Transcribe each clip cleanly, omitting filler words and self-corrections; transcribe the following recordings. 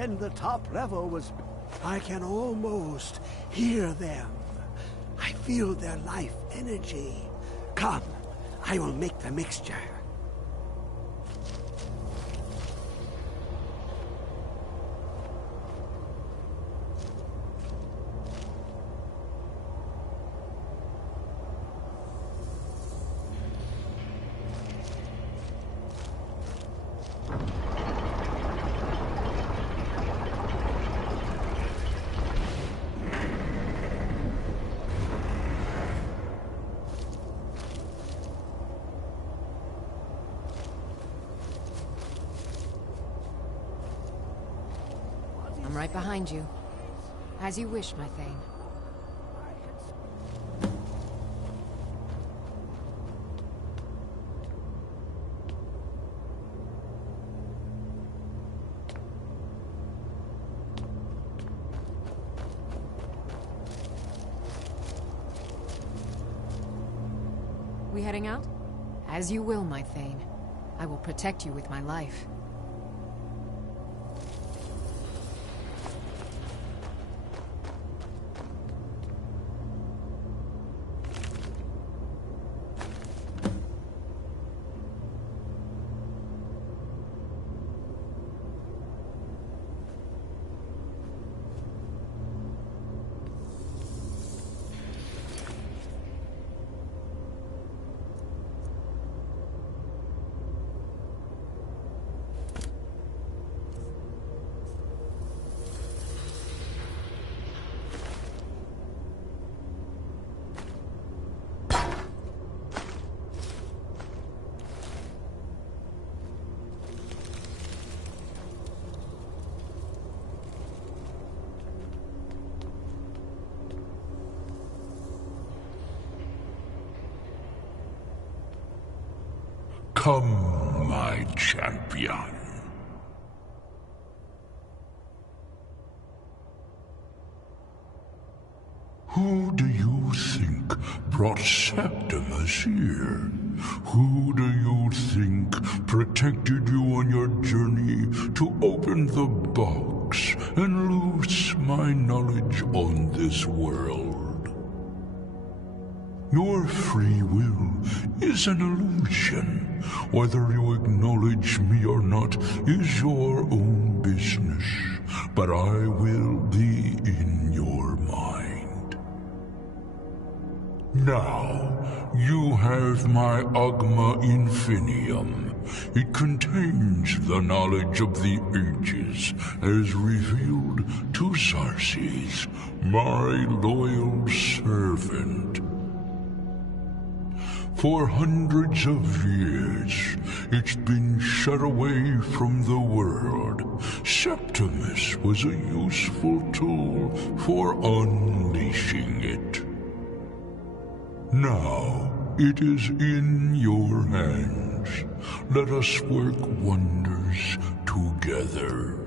then the top level was... I can almost hear them. I feel their life energy. Come, I will make the mixture. I'm right behind you. As you wish, my Thane. We heading out? As you will, my Thane. I will protect you with my life. Come, my champion. Who do you think brought Septimus here? Who do you think protected you on your journey to open the box and loose my knowledge on this world? Your free will is an illusion. Whether you acknowledge me or not is your own business, but I will be in your mind. Now, you have my Agma Infinium. It contains the knowledge of the ages as revealed to Xarxes, my loyal servant. For hundreds of years, it's been shut away from the world. Septimus was a useful tool for unleashing it. Now, it is in your hands. Let us work wonders together.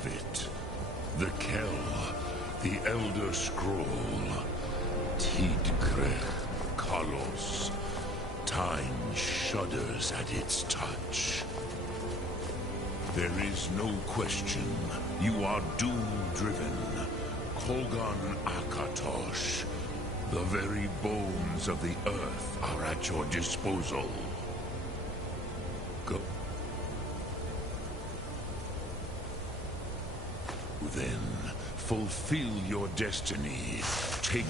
of it. The Kell, the Elder Scroll. Tidgrech Kalos. Time shudders at its touch. There is no question. You are doom-driven. Kogan Akatosh. The very bones of the earth are at your disposal. Go. Then, fulfill your destiny. Take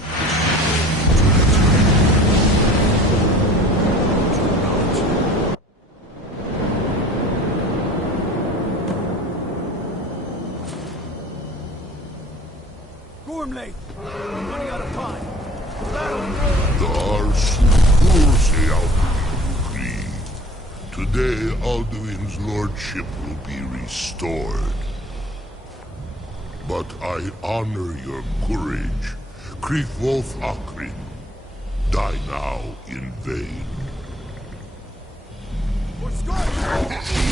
Gormley! I'm running out of time. Today, Alduin's lordship will be restored. But I honor your courage. Kriegwolf Akrin. Die now in vain. For Skyrim!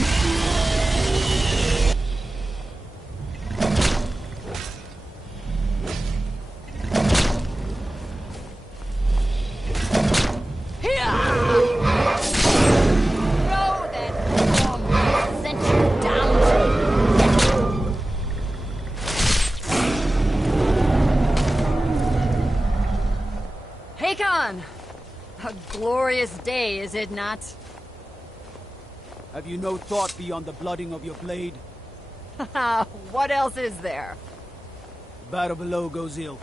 A glorious day, is it not? Have you no thought beyond the blooding of your blade? What else is there? The battle below goes ill.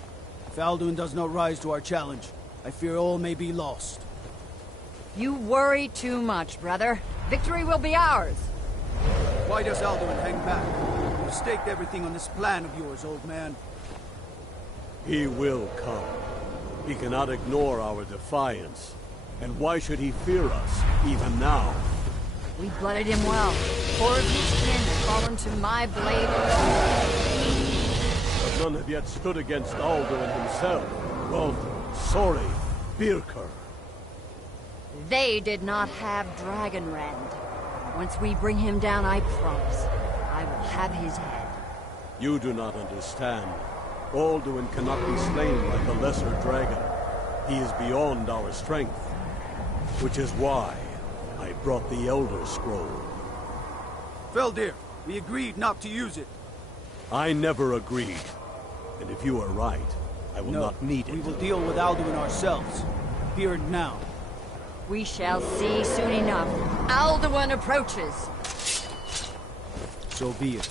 If Alduin does not rise to our challenge, I fear all may be lost. You worry too much, brother. Victory will be ours. Why does Alduin hang back? You've staked everything on this plan of yours, old man. He will come. He cannot ignore our defiance. And why should he fear us, even now? We blooded him well. 4 of his kin have fallen to my blade alone. But none have yet stood against Alduin himself. Rolf, Sori, Birker. They did not have Dragonrend. Once we bring him down, I promise, I will have his head. You do not understand. Alduin cannot be slain like the Lesser Dragon. He is beyond our strength. Which is why I brought the Elder Scroll. Feldir, we agreed not to use it. I never agreed. And if you are right, I will not need it. We will deal with Alduin ourselves. Here and now. We shall see soon enough. Alduin approaches. So be it.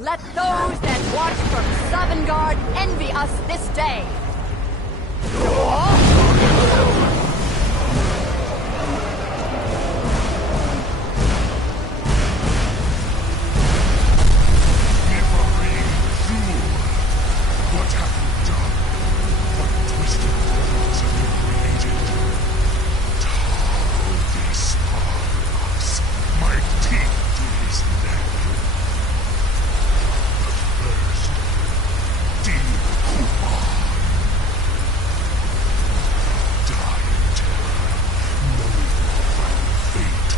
Let those that watch from Sovngarde envy us this day. What have you done? What twisted worlds have you created? Tar this paradox, my teeth to his neck. But first, dear Kumar. Die in terror, knowing your final fate.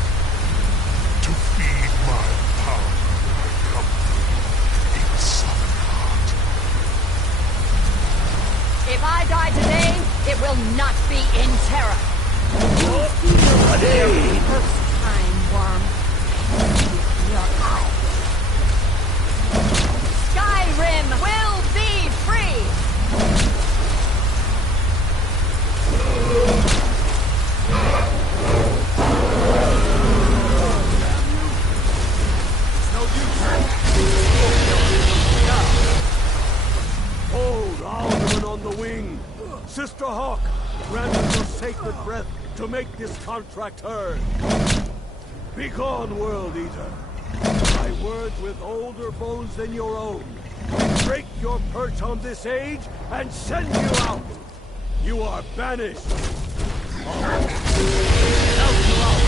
To feed my power when I come through in Sovngarde. If I die today, it will not be in terror. First time, worm. You're out. Skyrim will be free! No use. Hold Alduin on the wing! Sister Hawk, grant us your sacred breath to make this contract heard. Begone, World Eater. My words with older bones than your own. Break your perch on this age and send you out. You are banished. Out you out,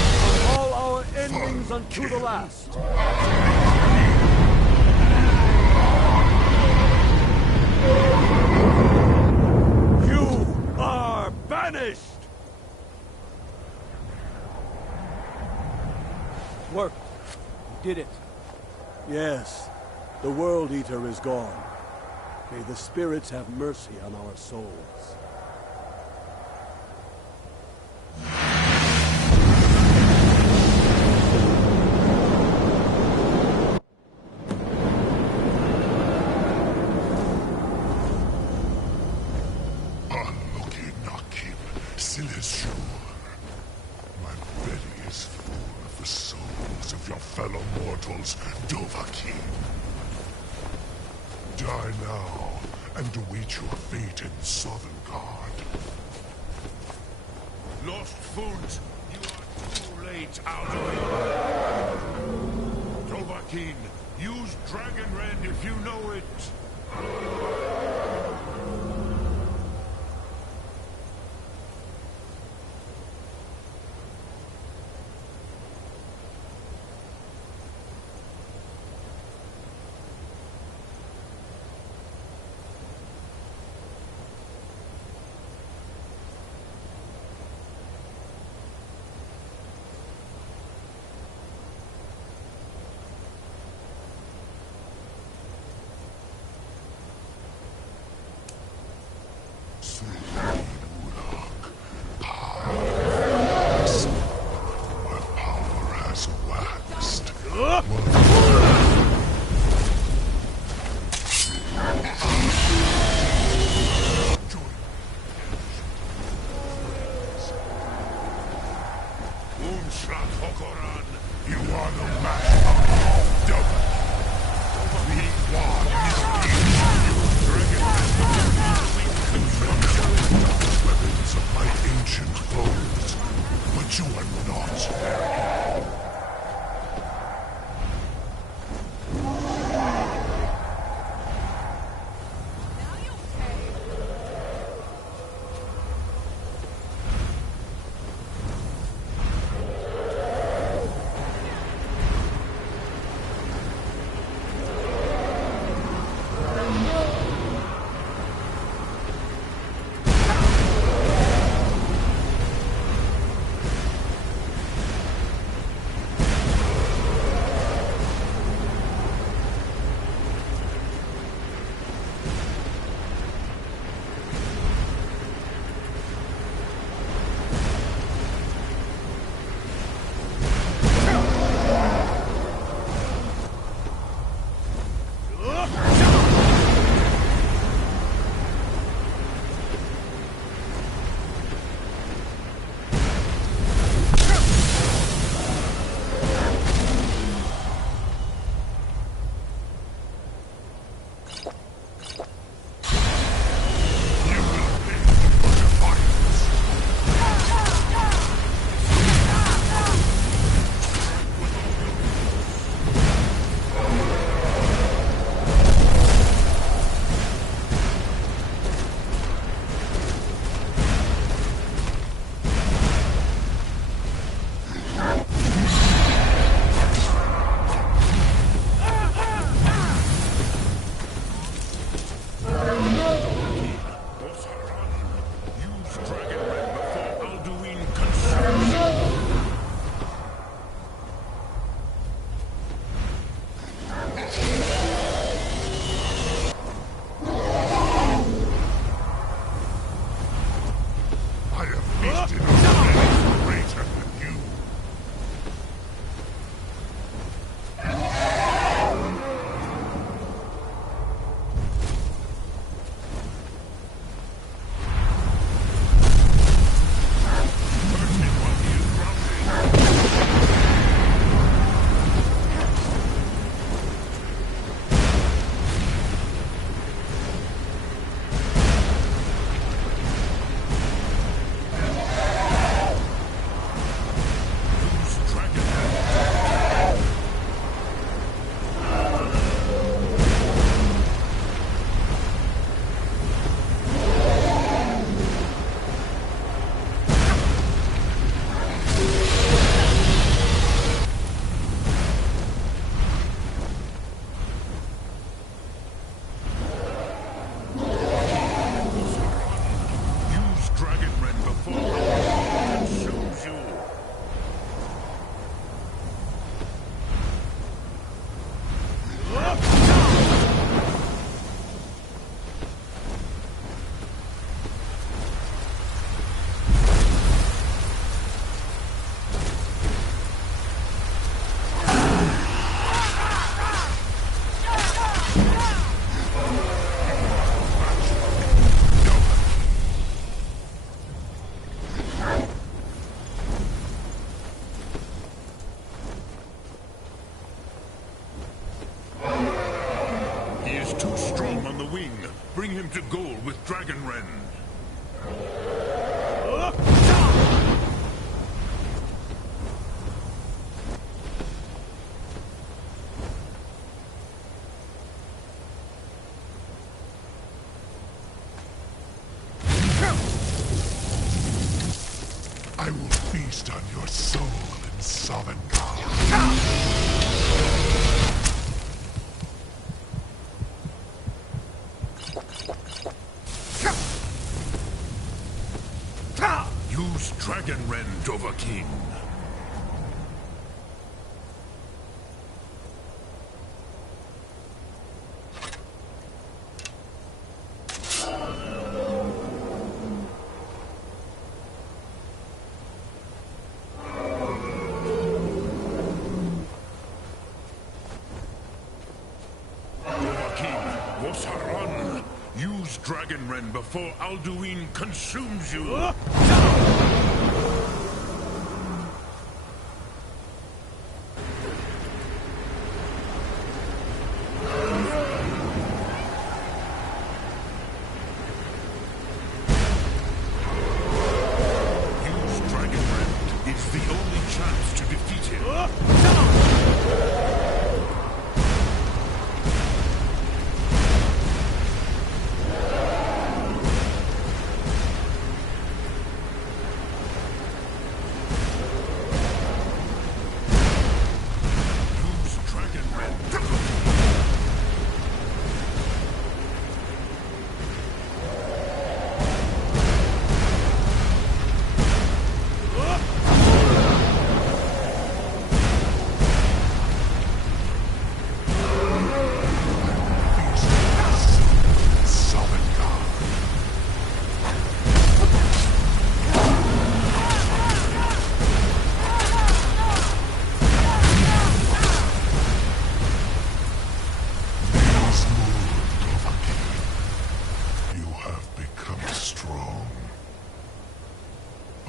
all our endings unto the last. did it. Yes, the World Eater is gone. May the spirits have mercy on our souls. Fellow mortals, Dovahkiin. Die now, and await your fate in Sovngarde. Lost Foot, you are too late out of your... Dovahkiin, use Dragon Rend if you know it. too strong on the wing. Bring him to goal with Dragon Rend. I will feast on your soul in Sovngarde. Use Dragon Rend, Dovahkiin. Run! Use Dragon Rend before Alduin consumes you! Use Dragon Rend. It's the only chance to defeat him.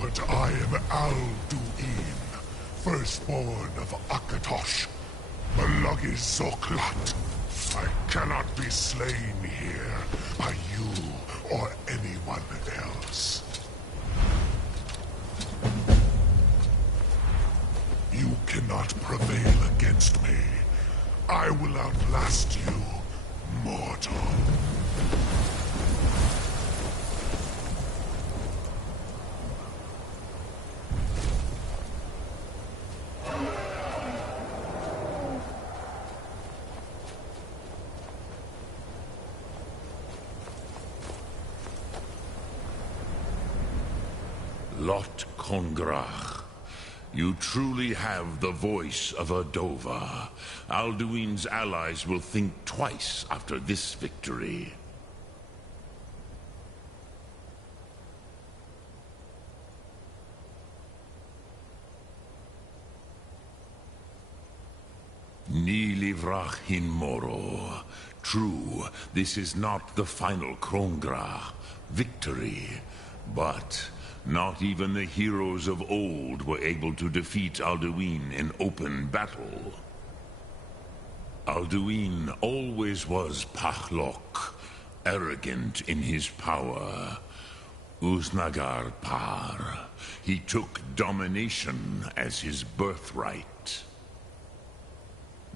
But I am Alduin, firstborn of Akatosh, Malagi Zoklat. I cannot be slain here by you or anyone else. You cannot prevail against me. I will outlast you, mortal. Lot Kongrach. You truly have the voice of a Dova. Alduin's allies will think twice after this victory. Ni livrach hin moro. True, this is not the final Kongrach victory, but not even the heroes of old were able to defeat Alduin in open battle. Alduin always was Pachlok, arrogant in his power. Uznagar Par. He took domination as his birthright.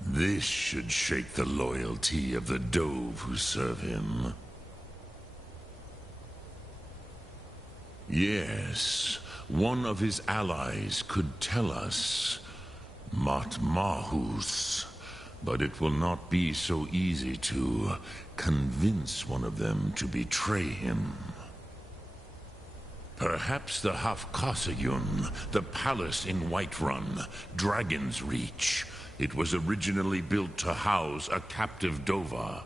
This should shake the loyalty of the Dove who serve him. Yes, one of his allies could tell us. Matmahus. But it will not be so easy to convince one of them to betray him. Perhaps the Hafkasayun, the palace in Whiterun, Dragon's Reach. It was originally built to house a captive Dova.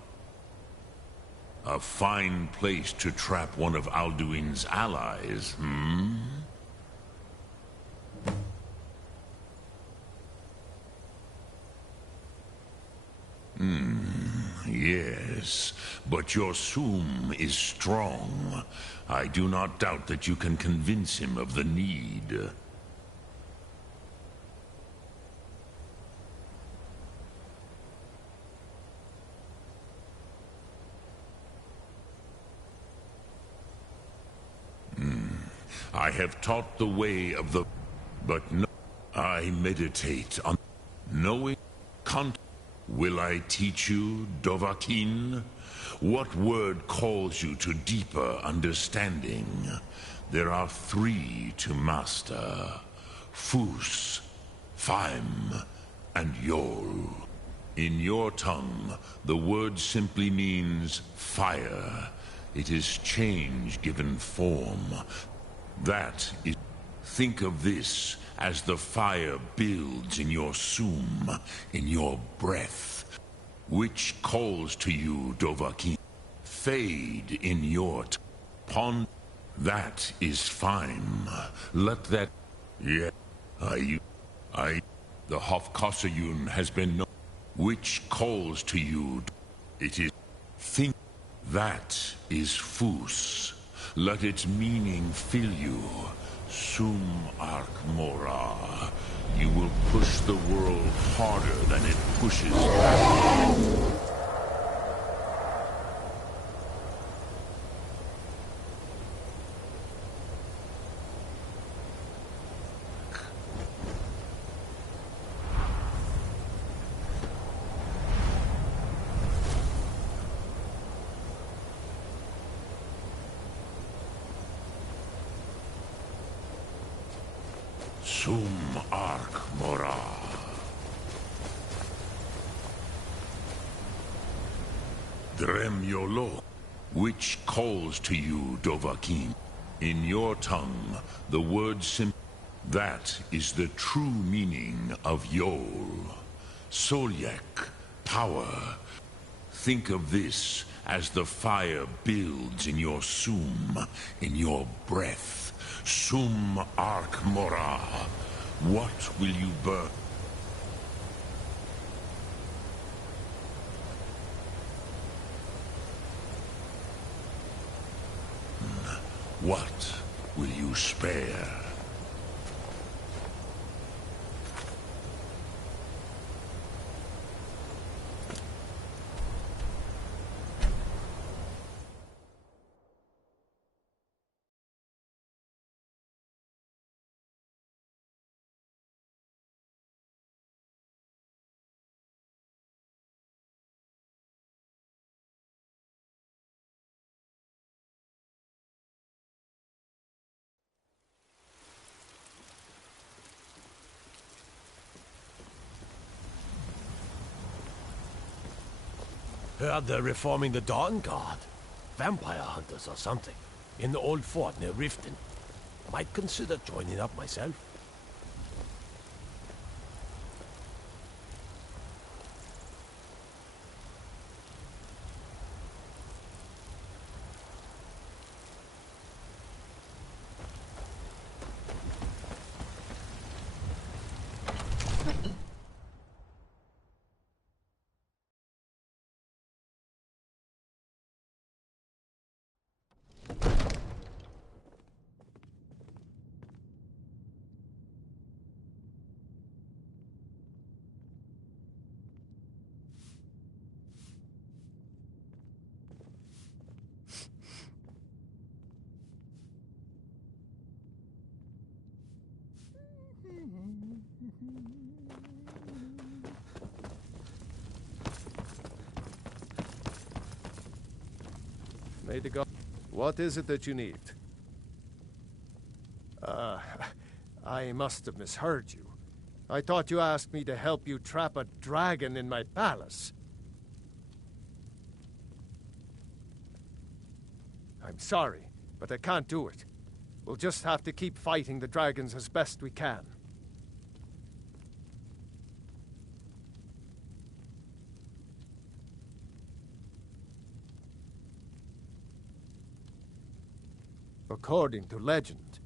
A fine place to trap one of Alduin's allies, hmm? Yes, but your Sum is strong. I do not doubt that you can convince him of the need. I have taught the way of the... But no, I meditate on knowing content. Will I teach you, Dovahkiin? What word calls you to deeper understanding? There are three to master. Fus, Faim, and Yol. In your tongue, the word simply means fire. It is change given form. That is... Think of this as the fire builds in your sum, in your breath. Which calls to you, Dovahkiin? Fade in your pond. That is fine. Let that... Yeah, the Hofkossayun has been known. Which calls to you? It is... Think... That is Fus. Let its meaning fill you. Sum Ark Mora. You will push the world harder than it pushes back. Sum Ark Mora. Dremyolo, which calls to you, Dovahkiin. In your tongue, the word that is the true meaning of Yol. Solyek, power. Think of this as the fire builds in your sum, in your breath. Sum Ark Mora. What will you burn? What will you spare? Heard they're reforming the Dawn Guard. Vampire hunters or something. In the old fort near Riften. Might consider joining up myself. May the God... What is it that you need? I must have misheard you. I thought you asked me to help you trap a dragon in my palace. I'm sorry, but I can't do it. We'll just have to keep fighting the dragons as best we can. According to legend,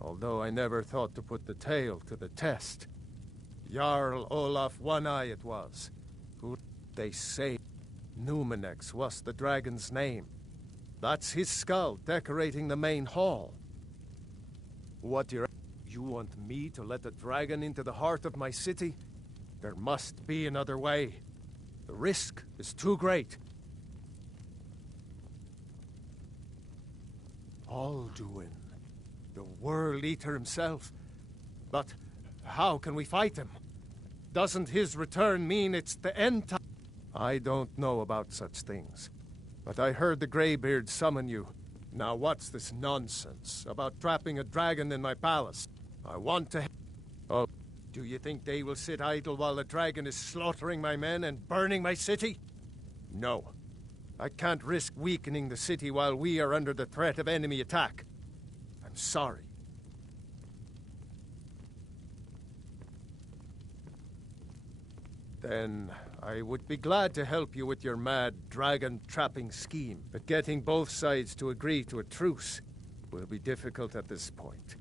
although I never thought to put the tale to the test, Jarl Olaf One-Eye it was, who they say Numenex was the dragon's name. That's his skull decorating the main hall. What you want me to let a dragon into the heart of my city? There must be another way. The risk is too great. Alduin. The World Eater himself. But how can we fight him? Doesn't his return mean it's the end time? I don't know about such things. But I heard the Greybeard summon you. Now what's this nonsense about trapping a dragon in my palace? I want to... Oh, do you think they will sit idle while the dragon is slaughtering my men and burning my city? No. I can't risk weakening the city while we are under the threat of enemy attack. I'm sorry. Then I would be glad to help you with your mad dragon-trapping scheme. But getting both sides to agree to a truce will be difficult at this point.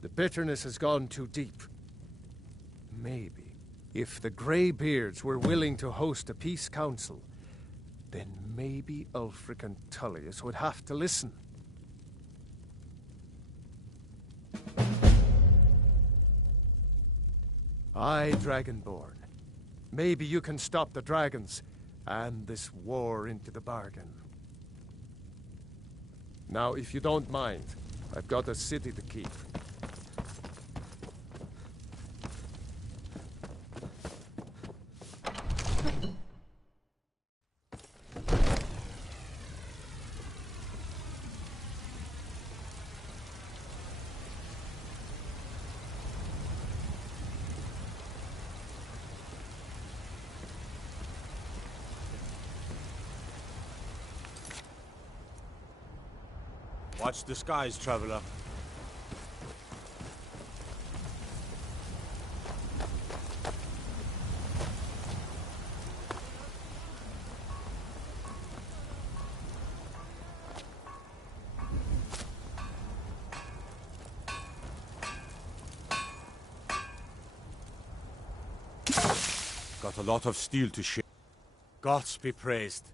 The bitterness has gone too deep. Maybe, if the Greybeards were willing to host a peace council, then maybe Ulfric and Tullius would have to listen. Aye, Dragonborn. Maybe you can stop the dragons, and this war into the bargain. Now, if you don't mind, I've got a city to keep. Watch the skies, traveler. Got a lot of steel to ship. Gods be praised.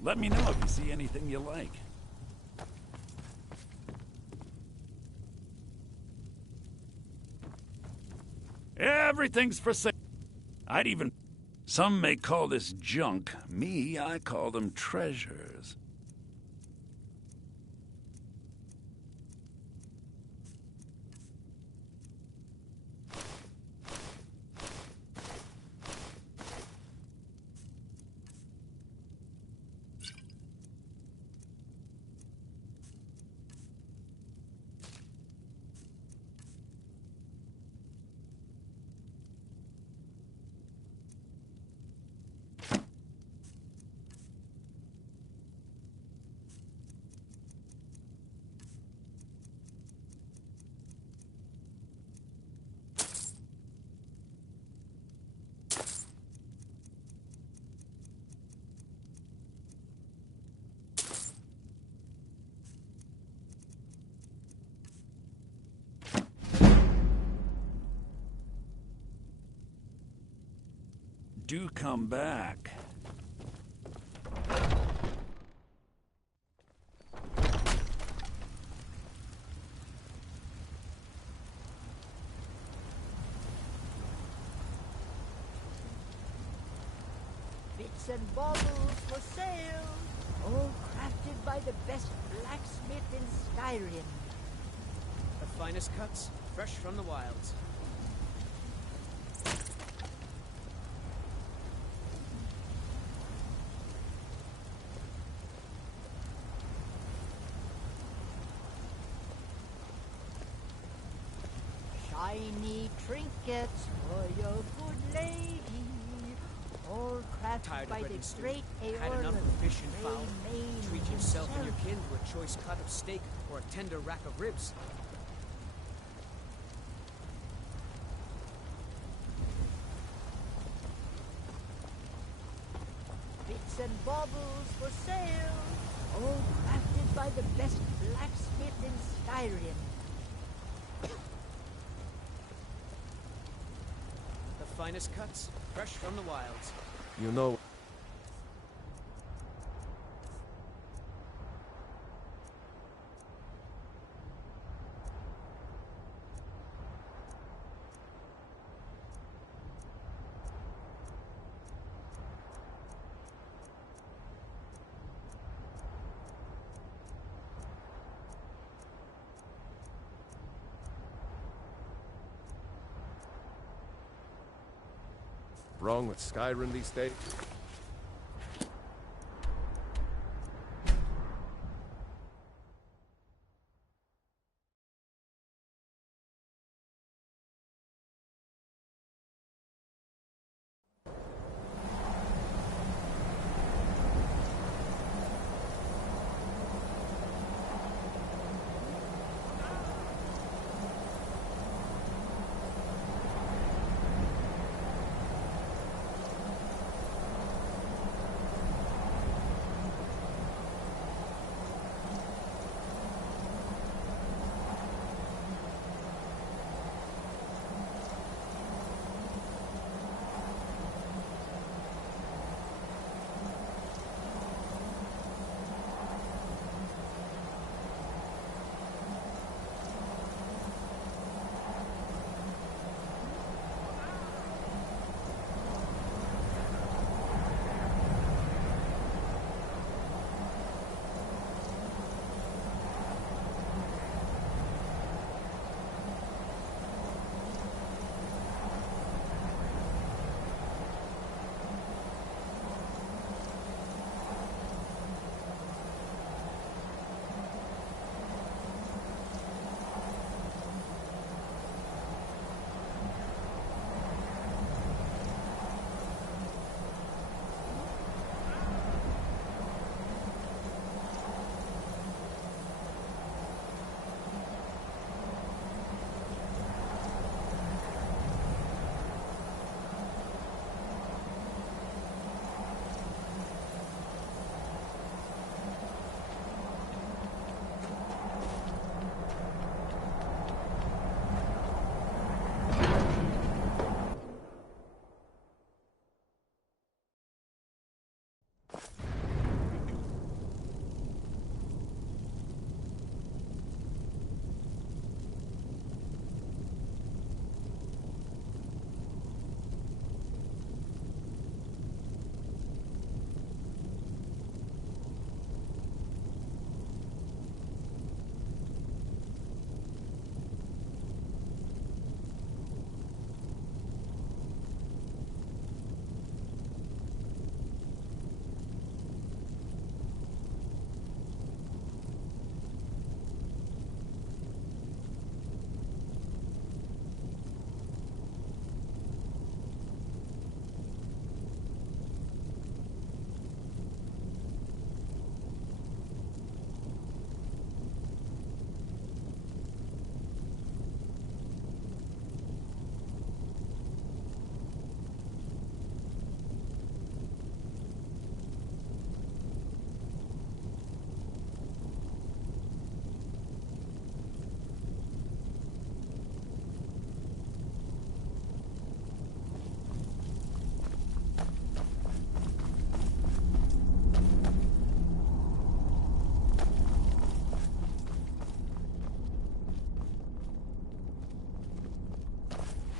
Let me know if you see anything you like. Everything's for sale. I'd even... Some may call this junk. Me, I call them treasures. Do come back. Bits and baubles for sale, all crafted by the best blacksmith in Skyrim. The finest cuts, fresh from the wilds. Shiny trinkets for your good lady, all crafted by the great Had enough Aeorn of fish and fowl. Main Treat yourself and your himself. kin to a choice cut of steak or a tender rack of ribs. bits and baubles for sale, all crafted by the best blacksmith in Skyrim. The finest cuts, fresh from the wilds. You know... wrong with Skyrim these days?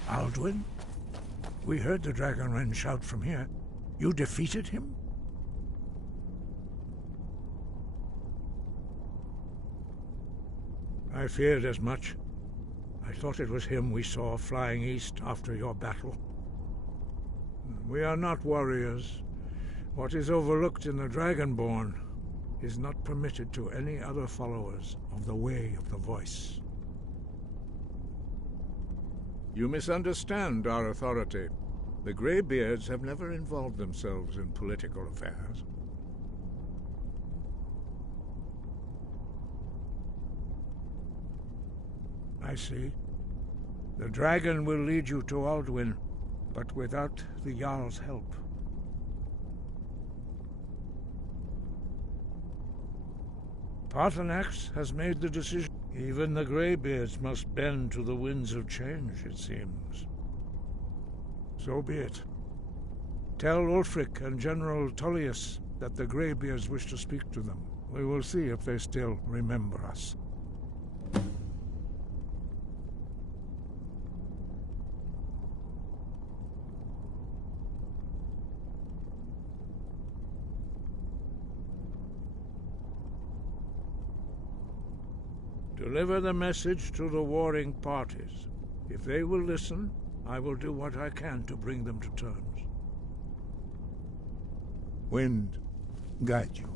Alduin? We heard the Dragonren shout from here. You defeated him? I feared as much. I thought it was him we saw flying east after your battle. We are not warriors. What is overlooked in the Dragonborn is not permitted to any other followers of the Way of the Voice. You misunderstand our authority. The Greybeards have never involved themselves in political affairs. I see. The dragon will lead you to Alduin, but without the Jarl's help. Paarthurnax has made the decision. Even the Greybeards must bend to the winds of change, it seems. So be it. Tell Ulfric and General Tullius that the Greybeards wish to speak to them. We will see if they still remember us. Deliver the message to the warring parties. If they will listen, I will do what I can to bring them to terms. Wind, guide you.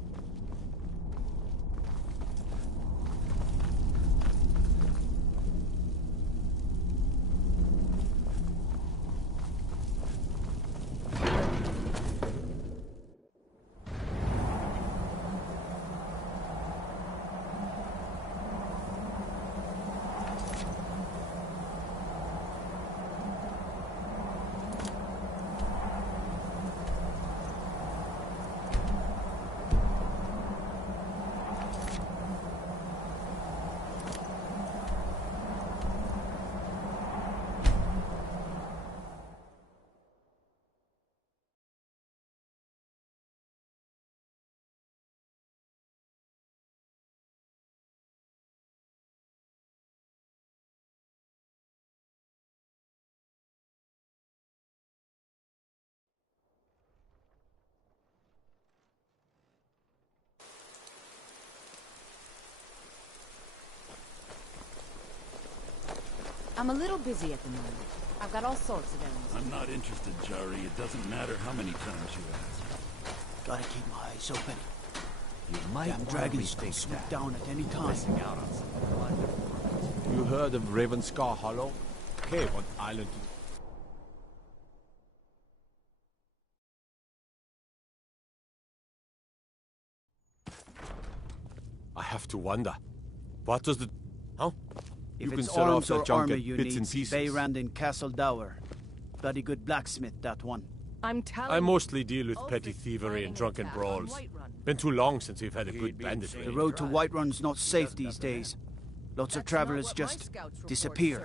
I'm a little busy at the moment. I've got all sorts of errands. I'm not interested, Jari. It doesn't matter how many times you ask. Gotta keep my eyes open. You might Damn dragons can swoop down at any time. Out on you heard of Ravenscar Hollow? Okay, what island? I have to wonder. What does the... Huh? If You it's can set off arms that or junk armor at you bits need, and pieces. Beyrand in Castle Dower. Bloody good blacksmith, that one. I'm telling I you, mostly deal with Ulfric's petty thievery planning and an drunken attack on brawls. Whiterun. Been too long since we've had a good bandit The raid. road to Whiterun's not safe these days. Lots of That's not travelers what my just scouts report, disappear.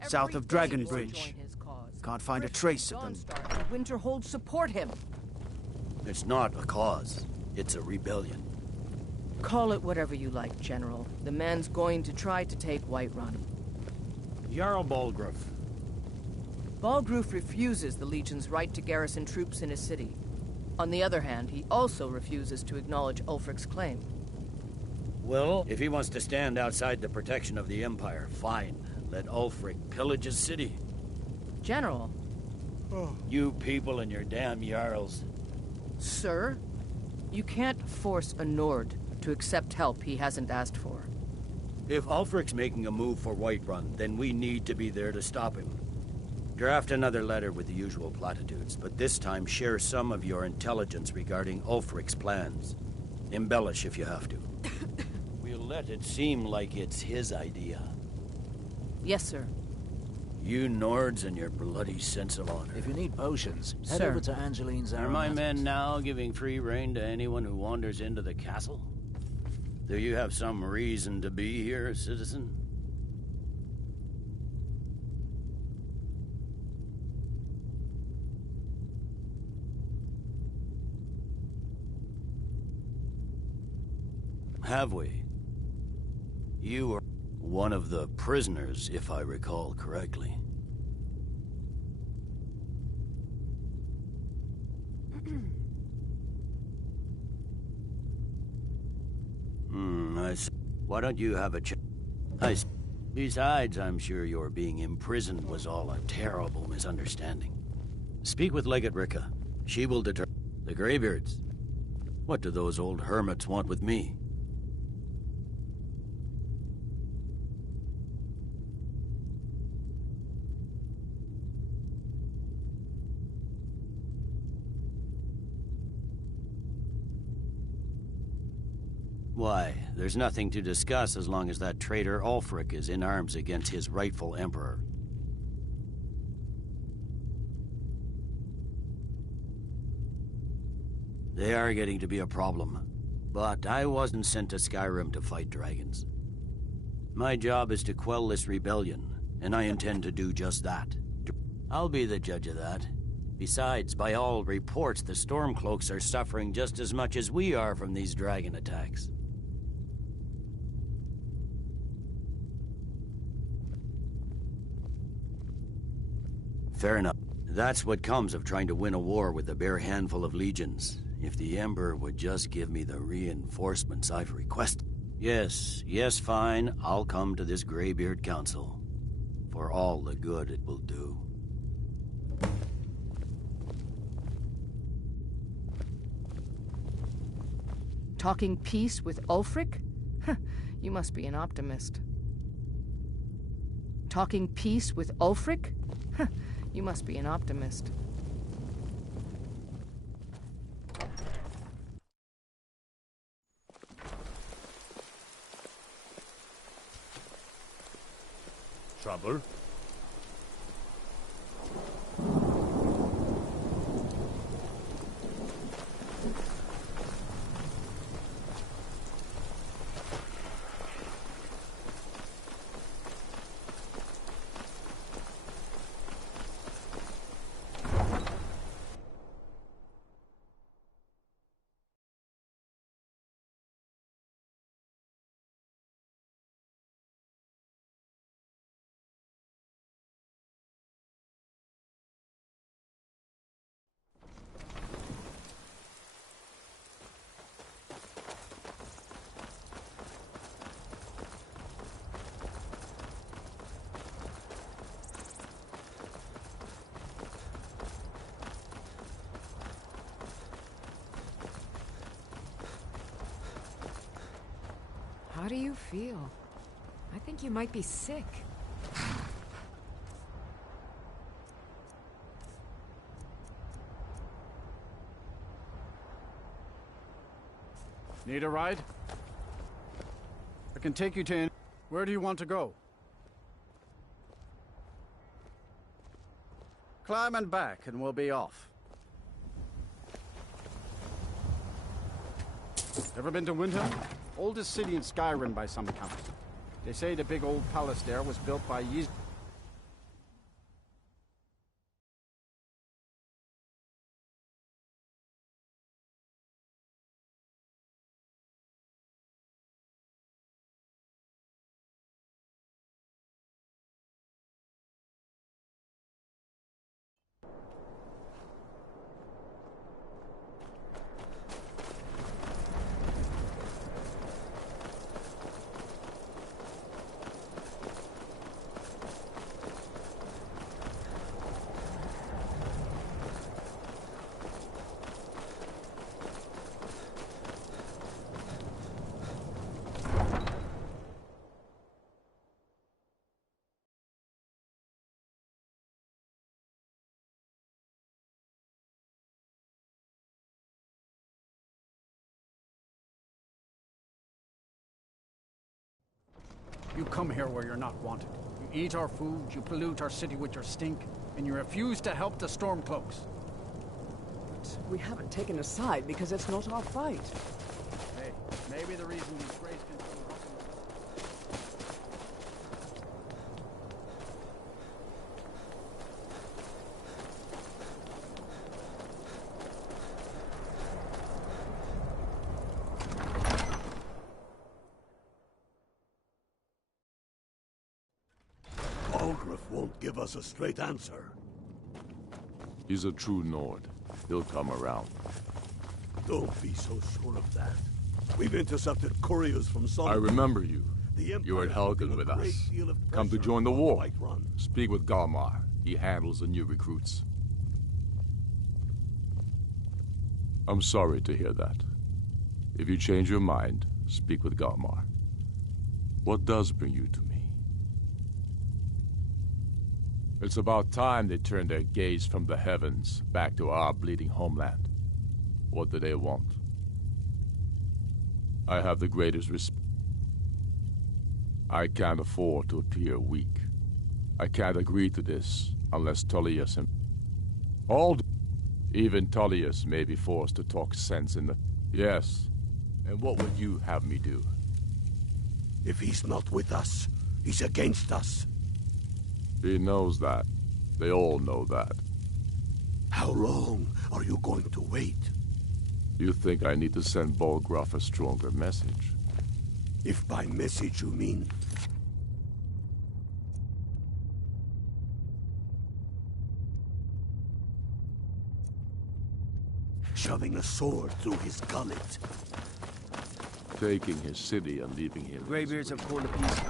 sir. South Every of day Dragon he's to Bridge. join his cause. Can't find a Griffin, trace of them. Dawnstar, and Winterhold support him. It's not a cause. It's a rebellion. Call it whatever you like, General. The man's going to try to take Whiterun. Jarl Balgruuf. Balgruuf refuses the Legion's right to garrison troops in his city. On the other hand, he also refuses to acknowledge Ulfric's claim. Well, if he wants to stand outside the protection of the Empire, fine. Let Ulfric pillage his city. General. You people and your damn Jarls. Sir, you can't force a Nord to accept help he hasn't asked for. If Ulfric's making a move for Whiterun, then we need to be there to stop him. Draft another letter with the usual platitudes, but this time share some of your intelligence regarding Ulfric's plans. Embellish if you have to. We'll let it seem like it's his idea. Yes, sir. You Nords and your bloody sense of honor. If you need potions, head Sir. over to Angeline's Are my aromatics. men now giving free rein to anyone who wanders into the castle? Do you have some reason to be here, citizen? Have we? You are one of the prisoners, if I recall correctly. I see. Why don't you have a chat? Besides, I'm sure your being imprisoned was all a terrible misunderstanding. Speak with Legate Ricka. She will determine. The Greybeards. What do those old hermits want with me? Why, there's nothing to discuss as long as that traitor Ulfric is in arms against his rightful emperor. They are getting to be a problem. But I wasn't sent to Skyrim to fight dragons. My job is to quell this rebellion, and I intend to do just that. I'll be the judge of that. Besides, by all reports, the Stormcloaks are suffering just as much as we are from these dragon attacks. Fair enough. That's what comes of trying to win a war with a bare handful of legions. If the Emperor would just give me the reinforcements I've requested. Yes, fine. I'll come to this Greybeard Council. For all the good it will do. Talking peace with Ulfric? You must be an optimist. Talking peace with Ulfric? You must be an optimist. Trouble? How do you feel? I think you might be sick. Need a ride? I can take you to... Where do you want to go? Climb and back, and we'll be off. Ever been to Windhelm? Oldest city in Skyrim by some accounts. They say the big old palace there was built by Yiz... You come here where you're not wanted. You eat our food, you pollute our city with your stink, and you refuse to help the Stormcloaks. But we haven't taken a side because it's not our fight. Hey, maybe the reason these Greys can... Won't give us a straight answer. He's a true Nord. He'll come around. Don't be so sure of that. We've intercepted couriers from some... I remember you. You were at Helgen with us. Come to join the war. Speak with Galmar. He handles the new recruits. I'm sorry to hear that. If you change your mind, speak with Galmar. What does bring you to me? It's about time they turned their gaze from the heavens back to our bleeding homeland. What do they want? I have the greatest respect. I can't afford to appear weak. I can't agree to this unless Tullius and... Even Tullius may be forced to talk sense in the... Yes, And what would you have me do? If he's not with us, he's against us. He knows that. They all know that. How long are you going to wait? You think I need to send Bolgraf a stronger message? If by message you mean... shoving a sword through his gullet. Taking his city and leaving him... Greybeards have corn apiece.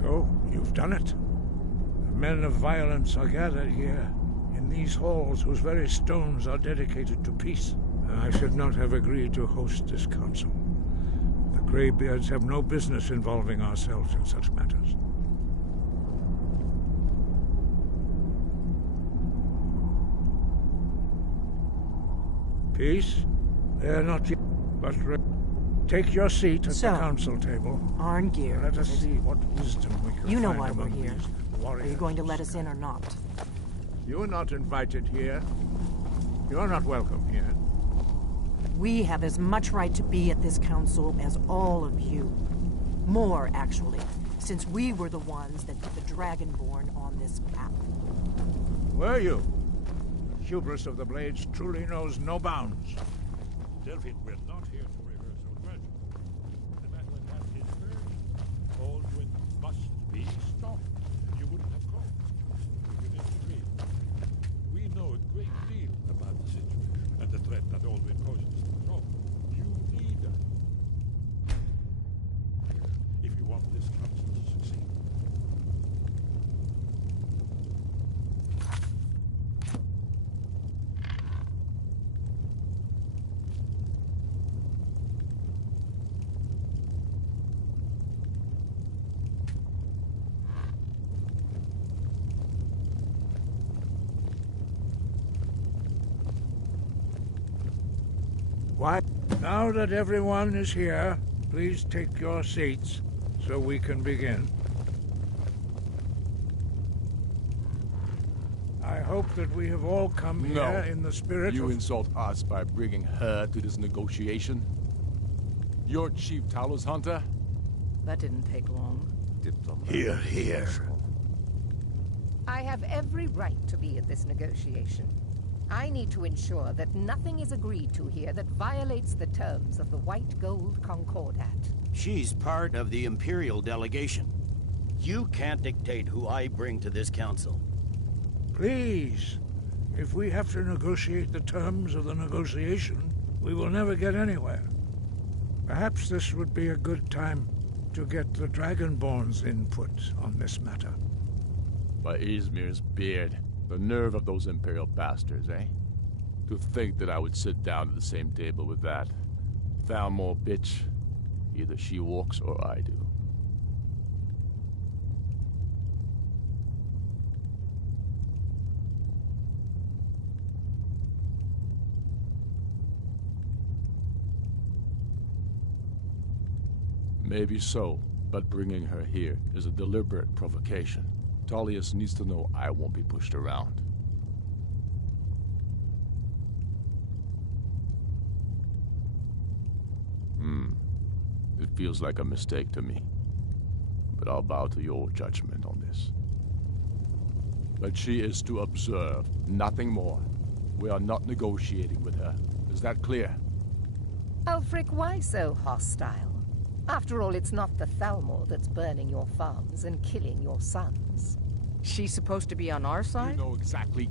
So, you've done it. The men of violence are gathered here, in these halls whose very stones are dedicated to peace. I should not have agreed to host this council. The Greybeards have no business involving ourselves in such matters. Peace? They're not yet, but take your seat at the council table. Arngeir. Let us see what wisdom we can You know find why we're among here. these warriors. Are you going to let us in or not? You're not invited here. You're not welcome here. We have as much right to be at this council as all of you. More, actually, since we were the ones that put the Dragonborn on this path. Were you? The hubris of the Blades truly knows no bounds. Delphine, we're not here to rehearse our tragedy. The matter at hand is urgent. Alduin must be stopped. You wouldn't have called. We can disagree. We know a great deal about the situation and the threat that Alduin poses to us all. You need us. If you want this council to succeed. Why? Now that everyone is here, please take your seats so we can begin. I hope that we have all come here in the spirit You of... insult us by bringing her to this negotiation? You're Chief Talos Hunter? That didn't take long. Here, here. I have every right to be at this negotiation. I need to ensure that nothing is agreed to here that violates the terms of the White Gold Concordat. She's part of the Imperial delegation. You can't dictate who I bring to this council. Please, if we have to negotiate the terms of the negotiation, we will never get anywhere. Perhaps this would be a good time to get the Dragonborn's input on this matter. By Izmir's beard. The nerve of those Imperial bastards, eh? To think that I would sit down at the same table with that Thalmor bitch. Either she walks or I do. Maybe so, but bringing her here is a deliberate provocation. Tullius needs to know I won't be pushed around. It feels like a mistake to me. But I'll bow to your judgment on this. But she is to observe, nothing more. We are not negotiating with her. Is that clear? Ulfric, why so hostile? After all, it's not the Thalmor that's burning your farms and killing your sons. She's supposed to be on our side? You know exactly.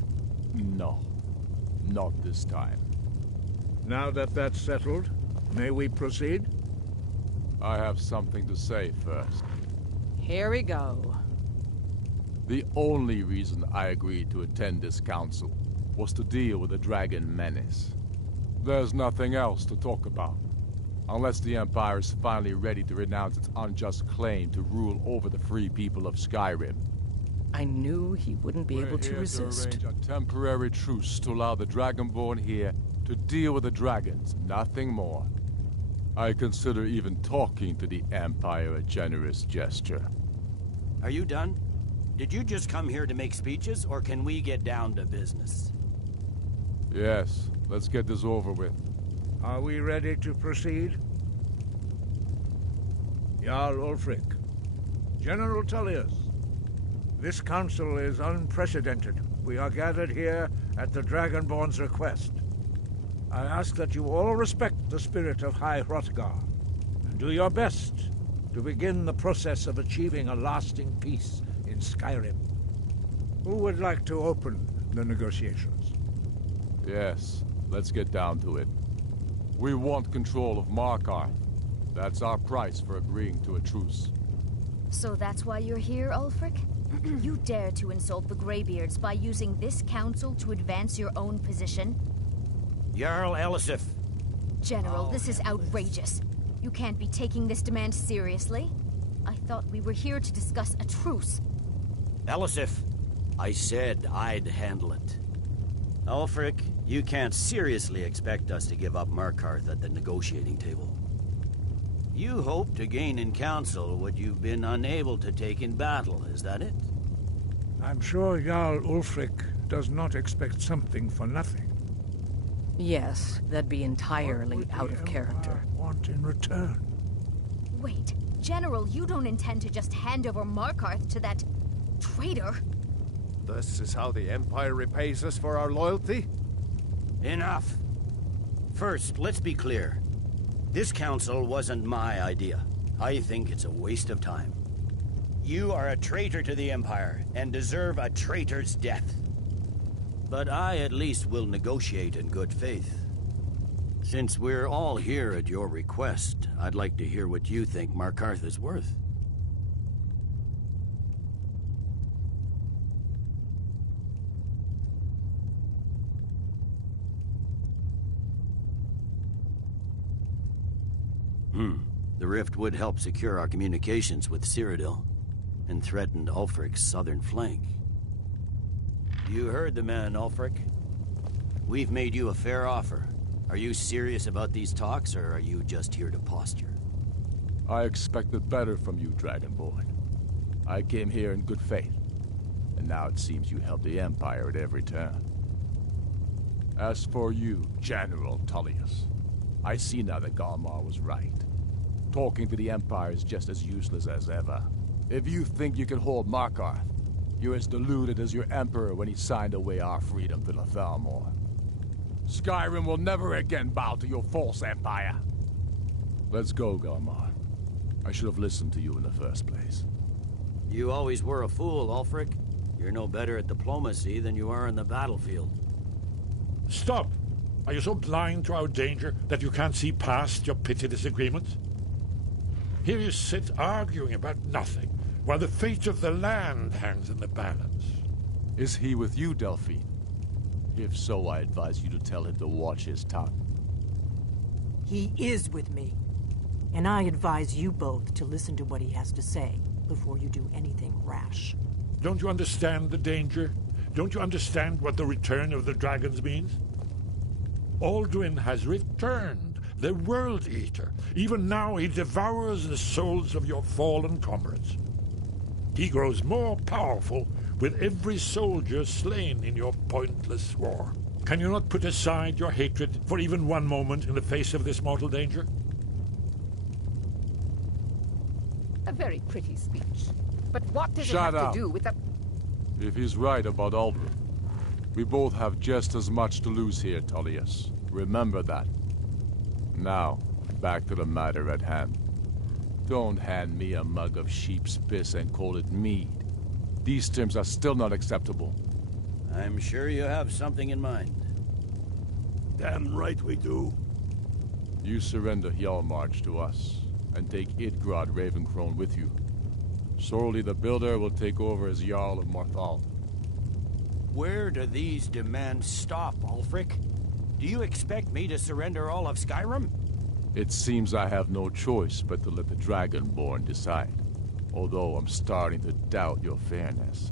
No. Not this time. Now that that's settled, may we proceed? I have something to say first. Here we go. The only reason I agreed to attend this council was to deal with the dragon menace. There's nothing else to talk about. Unless the Empire is finally ready to renounce its unjust claim to rule over the free people of Skyrim. I knew he wouldn't be able to resist. We're here to arrange a temporary truce to allow the Dragonborn here to deal with the dragons, nothing more. I consider even talking to the Empire a generous gesture. Are you done? Did you just come here to make speeches, or can we get down to business? Yes, let's get this over with. Are we ready to proceed? Jarl Ulfric, General Tullius, this council is unprecedented. We are gathered here at the Dragonborn's request. I ask that you all respect the spirit of High Hrothgar, and do your best to begin the process of achieving a lasting peace in Skyrim. Who would like to open the negotiations? Yes, let's get down to it. We want control of Markarth. That's our price for agreeing to a truce. So that's why you're here, Ulfric? You dare to insult the Greybeards by using this council to advance your own position? Jarl Elisif. General, this is outrageous. You can't be taking this demand seriously. I thought we were here to discuss a truce. Elisif, I said I'd handle it. Ulfric, you can't seriously expect us to give up Markarth at the negotiating table. You hope to gain in council what you've been unable to take in battle, is that it? I'm sure Jarl Ulfric does not expect something for nothing. Yes, that'd be entirely out of character. Want in return? Wait, General, you don't intend to just hand over Markarth to that traitor? This is how the Empire repays us for our loyalty? Enough. First, let's be clear. This council wasn't my idea. I think it's a waste of time. You are a traitor to the Empire, and deserve a traitor's death. But I at least will negotiate in good faith. Since we're all here at your request, I'd like to hear what you think Markarth is worth. The rift would help secure our communications with Cyrodiil, and threatened Ulfric's southern flank. You heard the man, Ulfric. We've made you a fair offer. Are you serious about these talks, or are you just here to posture? I expected better from you, Dragonborn. I came here in good faith, and now it seems you help the Empire at every turn. As for you, General Tullius, I see now that Galmar was right. Talking to the Empire is just as useless as ever. If you think you can hold Markarth, you're as deluded as your Emperor when he signed away our freedom to the Thalmor. Skyrim will never again bow to your false empire. Let's go, Galmar. I should have listened to you in the first place. You always were a fool, Ulfric. You're no better at diplomacy than you are in the battlefield. Stop! Are you so blind to our danger that you can't see past your petty disagreements? Here you sit arguing about nothing, while the fate of the land hangs in the balance. Is he with you, Delphine? If so, I advise you to tell him to watch his tongue. He is with me. And I advise you both to listen to what he has to say before you do anything rash. Don't you understand the danger? Don't you understand what the return of the dragons means? Alduin has returned, the World Eater. Even now he devours the souls of your fallen comrades. He grows more powerful with every soldier slain in your pointless war. Can you not put aside your hatred for even one moment in the face of this mortal danger? A very pretty speech. But what does Shut it have up. to do with the... If he's right about Aldrin, we both have just as much to lose here, Tullius. Remember that. Now, back to the matter at hand. Don't hand me a mug of sheep's piss and call it mead. These terms are still not acceptable. I'm sure you have something in mind. Damn right we do. You surrender Hjalmarch to us, and take Idgrod Ravencrone with you. Sorli the Builder will take over as Jarl of Morthal. Where do these demands stop, Ulfric? Do you expect me to surrender all of Skyrim? It seems I have no choice but to let the Dragonborn decide, although I'm starting to doubt your fairness.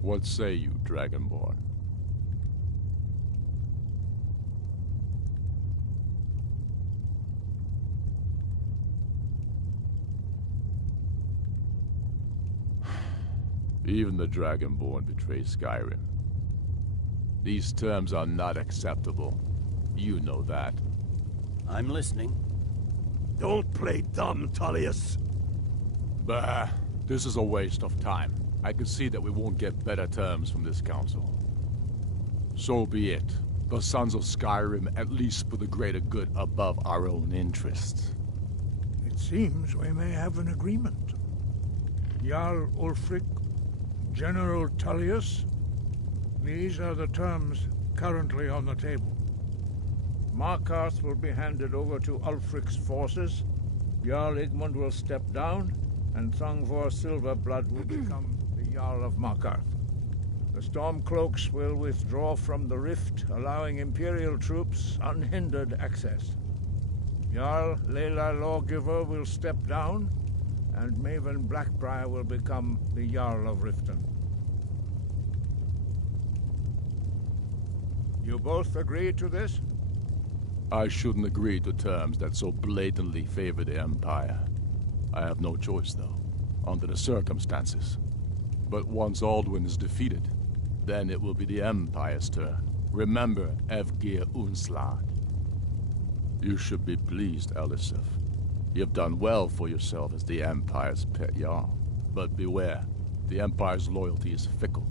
What say you, Dragonborn? Even the Dragonborn betray Skyrim. These terms are not acceptable. You know that. I'm listening. Don't play dumb, Tullius. Bah, this is a waste of time. I can see that we won't get better terms from this council. So be it. The Sons of Skyrim at least put the greater good above our own interests. It seems we may have an agreement. Jarl Ulfric, General Tullius, these are the terms currently on the table. Markarth will be handed over to Ulfric's forces, Jarl Igmund will step down, and Thongvor Silverblood will become the Jarl of Markarth. The Stormcloaks will withdraw from the rift, allowing Imperial troops unhindered access. Jarl Leila Lawgiver will step down, and Maven Blackbriar will become the Jarl of Riften. You both agree to this? I shouldn't agree to terms that so blatantly favor the Empire. I have no choice, though, under the circumstances. But once Alduin is defeated, then it will be the Empire's turn. Remember Evgir Unslag. You should be pleased, Elisif. You have done well for yourself as the Empire's pet Jarl. But beware, the Empire's loyalty is fickle.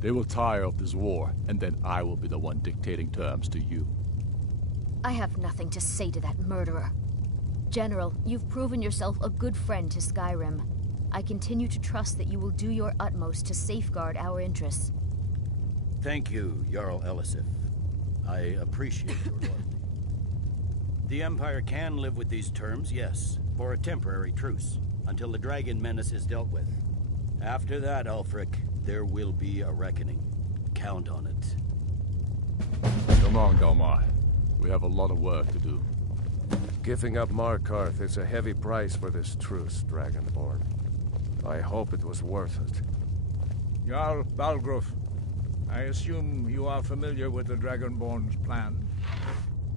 They will tire of this war, and then I will be the one dictating terms to you. I have nothing to say to that murderer. General, you've proven yourself a good friend to Skyrim. I continue to trust that you will do your utmost to safeguard our interests. Thank you, Jarl Elisif. I appreciate your loyalty. The Empire can live with these terms, yes, for a temporary truce, until the dragon menace is dealt with. After that, Ulfric, there will be a reckoning. Count on it. Come on, Galmar. We have a lot of work to do. Giving up Markarth is a heavy price for this truce, Dragonborn. I hope it was worth it. Jarl Balgruf, I assume you are familiar with the Dragonborn's plan?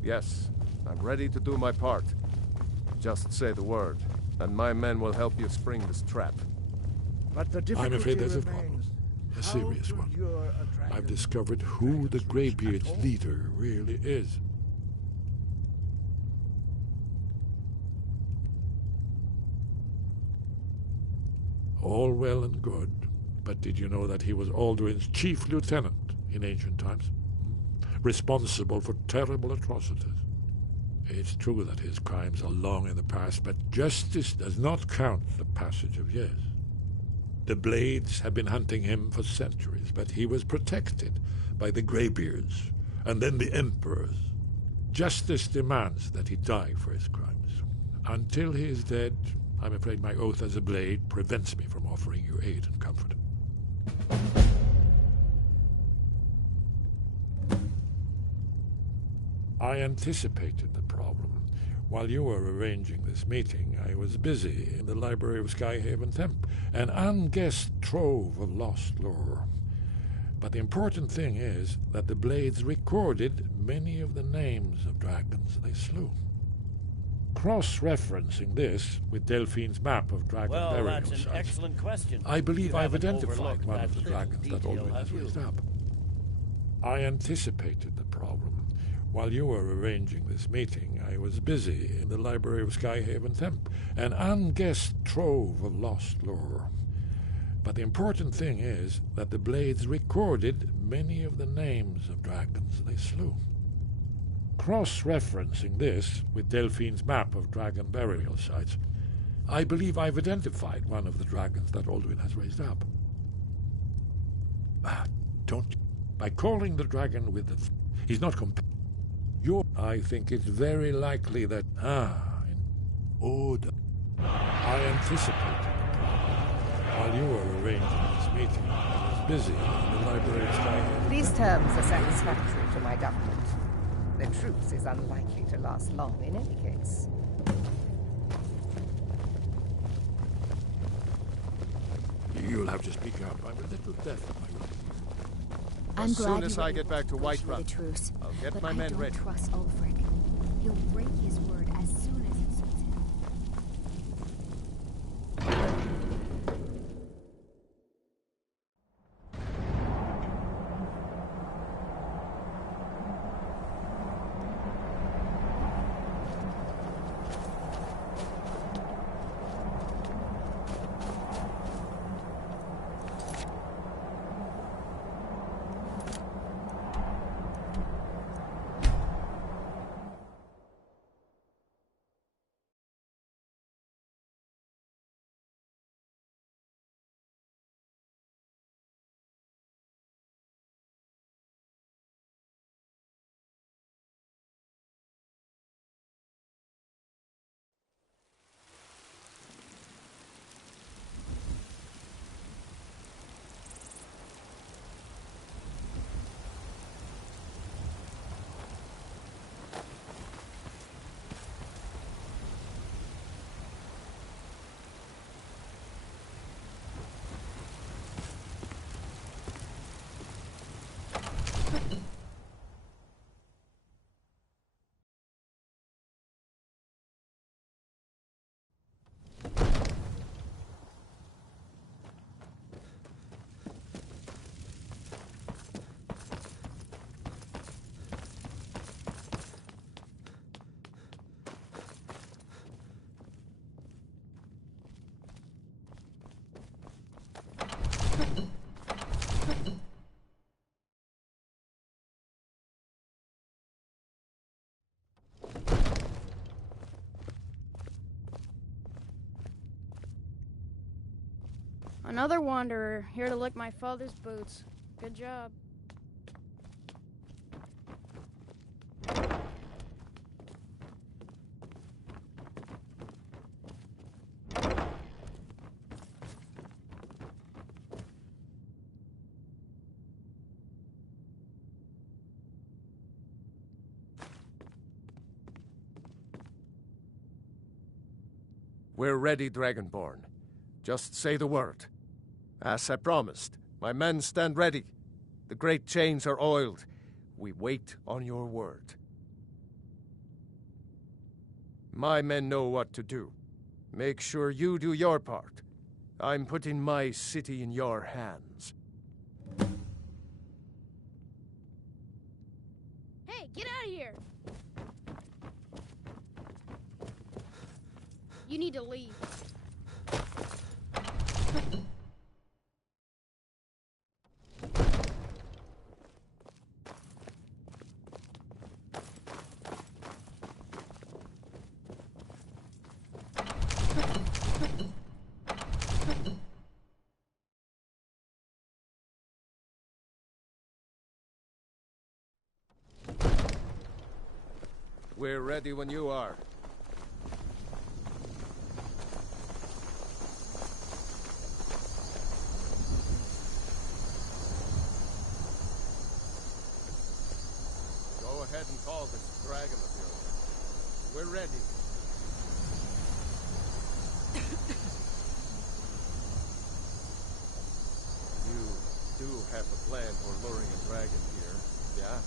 Yes, I'm ready to do my part. Just say the word, and my men will help you spring this trap. But the difficulty I'm afraid there's a remains, problem. A serious one. I've discovered who the Greybeard's leader really is. All well and good, but did you know that he was Alduin's chief lieutenant in ancient times? Responsible for terrible atrocities. It's true that his crimes are long in the past, but justice does not count the passage of years. The Blades have been hunting him for centuries, but he was protected by the Greybeards, and then the Emperors. Justice demands that he die for his crimes. Until he is dead, I'm afraid my oath as a Blade prevents me from offering you aid and comfort. I anticipated the problem. While you were arranging this meeting, I was busy in the library of Skyhaven Temple, an unguessed trove of lost lore. But the important thing is that the Blades recorded many of the names of dragons they slew. Cross-referencing this with Delphine's map of dragon burial that's an sites, excellent question. I believe You I've haven't identified overlooked one that of the certain dragons that detail, Alduin has have you? raised up. I anticipated the problem. While you were arranging this meeting, I was busy in the library of Skyhaven Temple, an unguessed trove of lost lore. But the important thing is that the Blades recorded many of the names of dragons they slew. Cross-referencing this with Delphine's map of dragon burial sites, I believe I've identified one of the dragons that Alduin has raised up. don't... By calling the dragon with the... He's not I think it's very likely that... I anticipated the problem. While you were arranging this meeting, I was busy in the library of Skyrim. These terms are satisfactory to my government. The truce is unlikely to last long in any case. You'll have to speak up. I'm a little deaf, my lord. I'm As glad soon as I get back to Whiterun, truce, I'll get but my men ready. I don't trust Ulfric. He'll break his word as soon as it suits him. Another wanderer, here to lick my father's boots. Good job. We're ready, Dragonborn. Just say the word. As I promised, my men stand ready. The great chains are oiled. We wait on your word. My men know what to do. Make sure you do your part. I'm putting my city in your hands. Hey, get out of here! You need to leave. We're ready when you are. Go ahead and call this dragon of yours. We're ready. You do have a plan for luring a dragon here, yeah?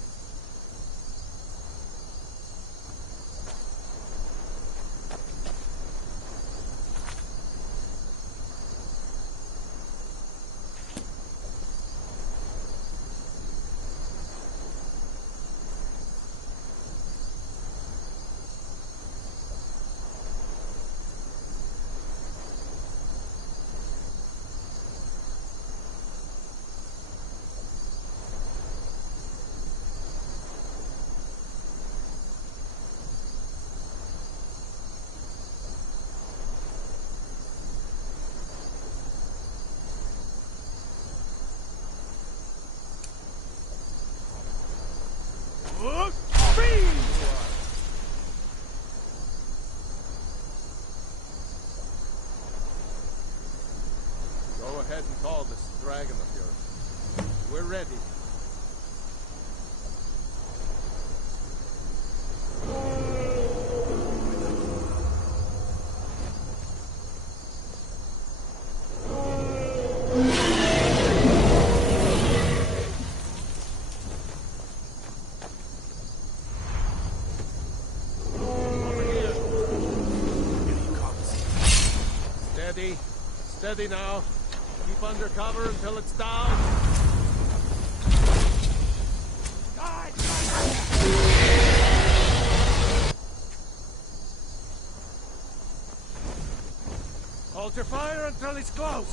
Steady. Steady. Steady now. Keep under cover until it's down. Hold your fire until he's close.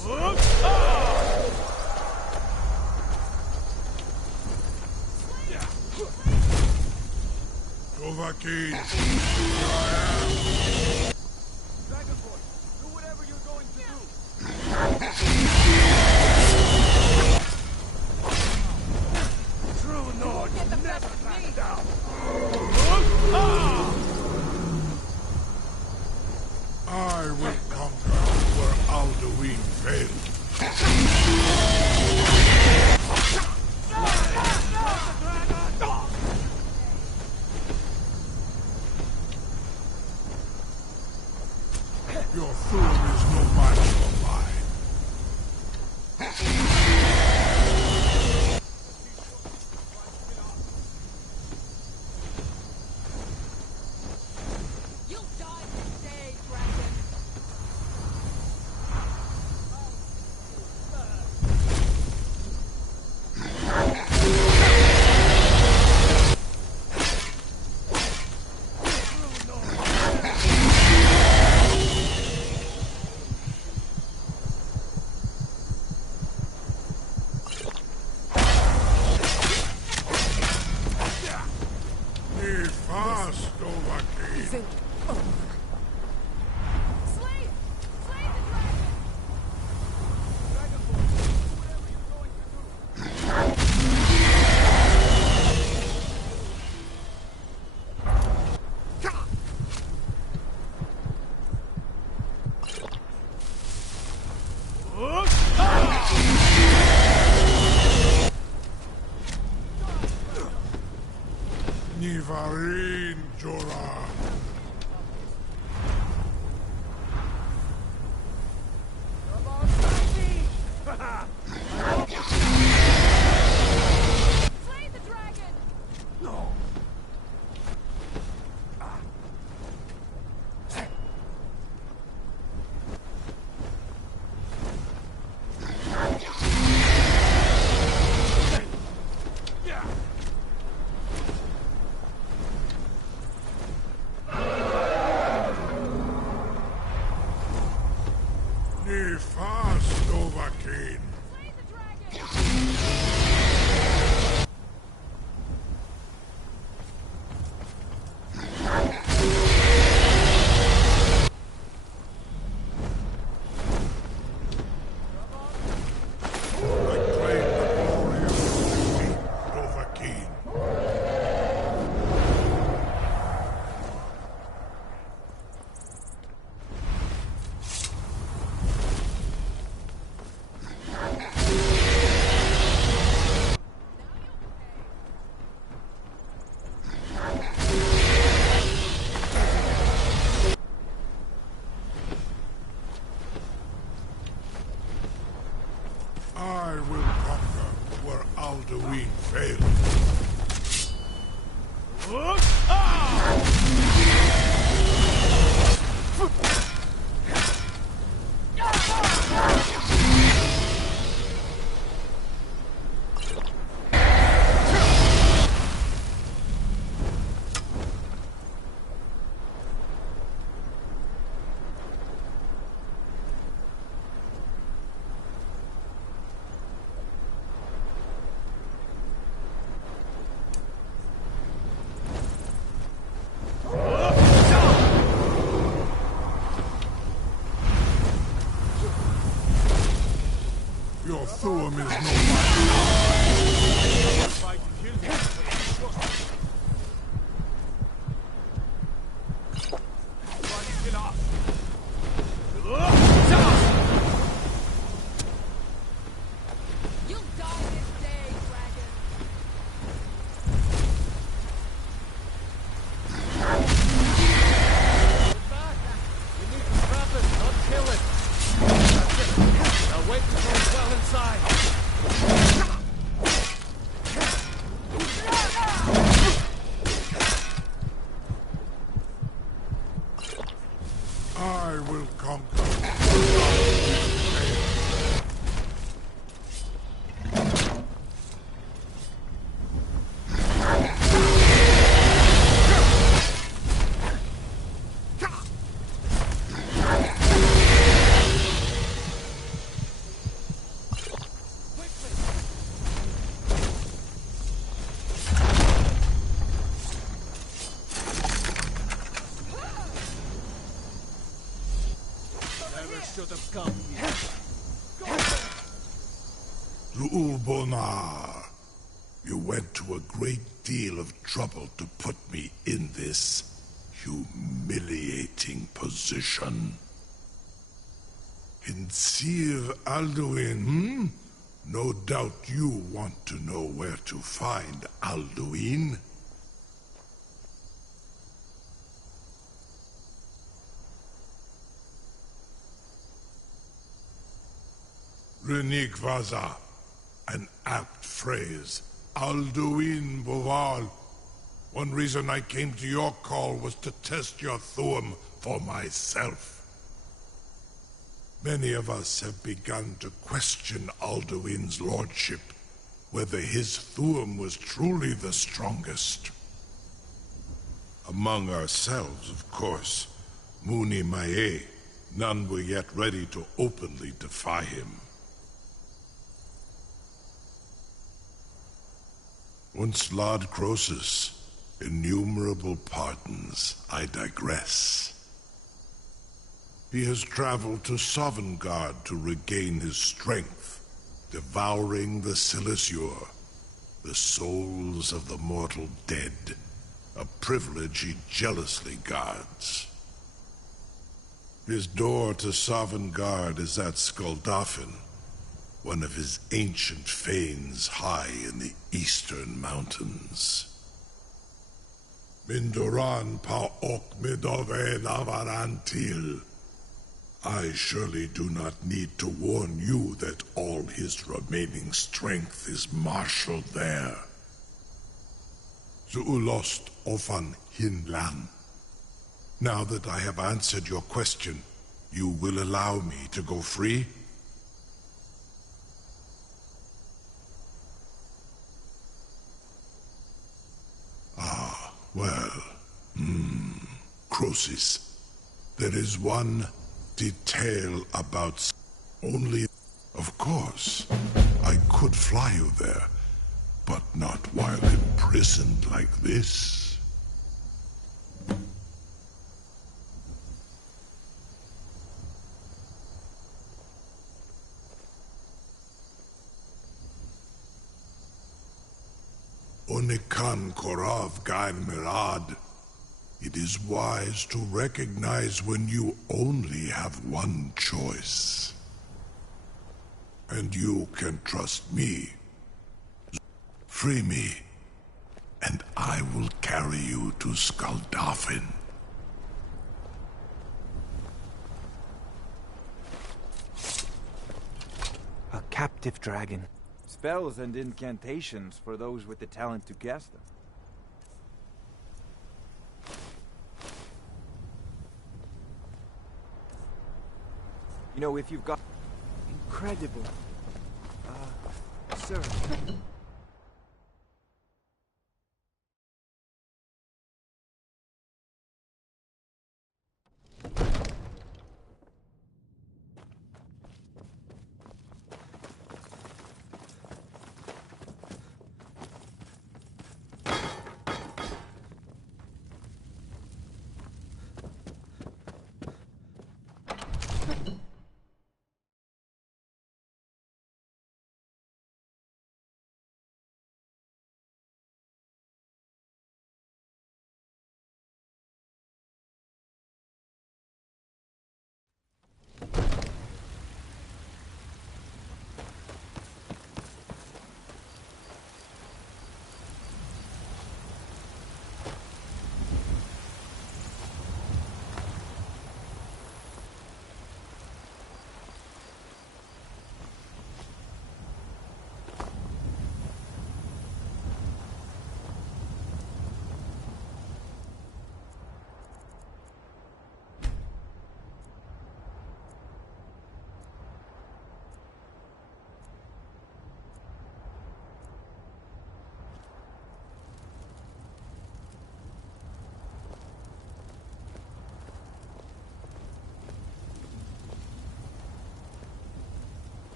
Dovahkiin. Dragonborn, do whatever you're going to do. True Nord never back down. I will conquer where Alduin failed. Your Thuum is no match for mine. You'll die this day, dragon! Be fast, Dovahkiin. Nivarin Jorah. Slay the dragon! No. Be fast, Dovahkiin. Acclaim the glory of defeat, Dovahkiin. I will conquer where Alduin failed. Your Thuum is no match. You'll die this day, dragon! should have come here. Ulbonar, you went to a great deal of trouble to put me in this humiliating position. In Sir Alduin, No doubt you want to know where to find Alduin. Renigvaza, an apt phrase. Alduin Boval. One reason I came to your call was to test your Thuum for myself. Many of us have begun to question Alduin's lordship, whether his Thuum was truly the strongest. Among ourselves, of course, Muni Mae, none were yet ready to openly defy him. Once Lord Croesus, innumerable pardons, I digress. He has traveled to Sovngarde to regain his strength, devouring the Silesure, the souls of the mortal dead, a privilege he jealously guards. His door to Sovngarde is at Skuldafn, one of his ancient fanes high in the eastern mountains. Mindoran pa ok midove navarantil. I surely do not need to warn you that all his remaining strength is marshaled there. Zuulost ofan hinlan. Now that I have answered your question, you will allow me to go free? Ah, well, Croesus, there is one detail about only... Of course, I could fly you there, but not while imprisoned like this. Onikan Korav Gain Mirad. It is wise to recognize when you only have one choice. And you can trust me. Free me, and I will carry you to Skuldafn. A captive dragon. Spells and incantations for those with the talent to cast them. You know, if you've got... Incredible. Sir.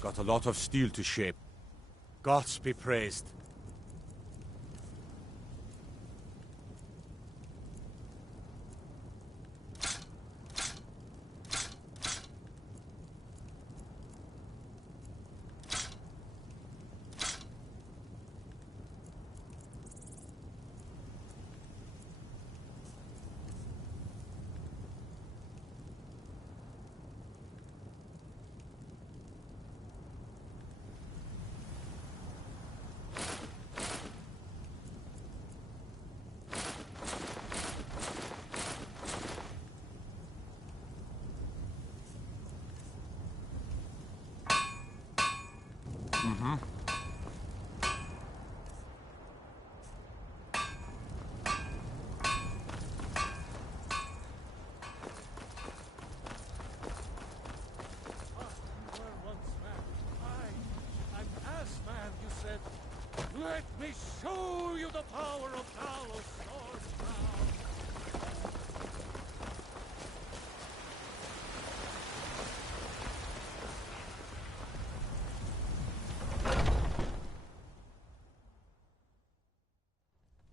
Got a lot of steel to shape. gods be praised. Let me show you the power of Talos Sword now!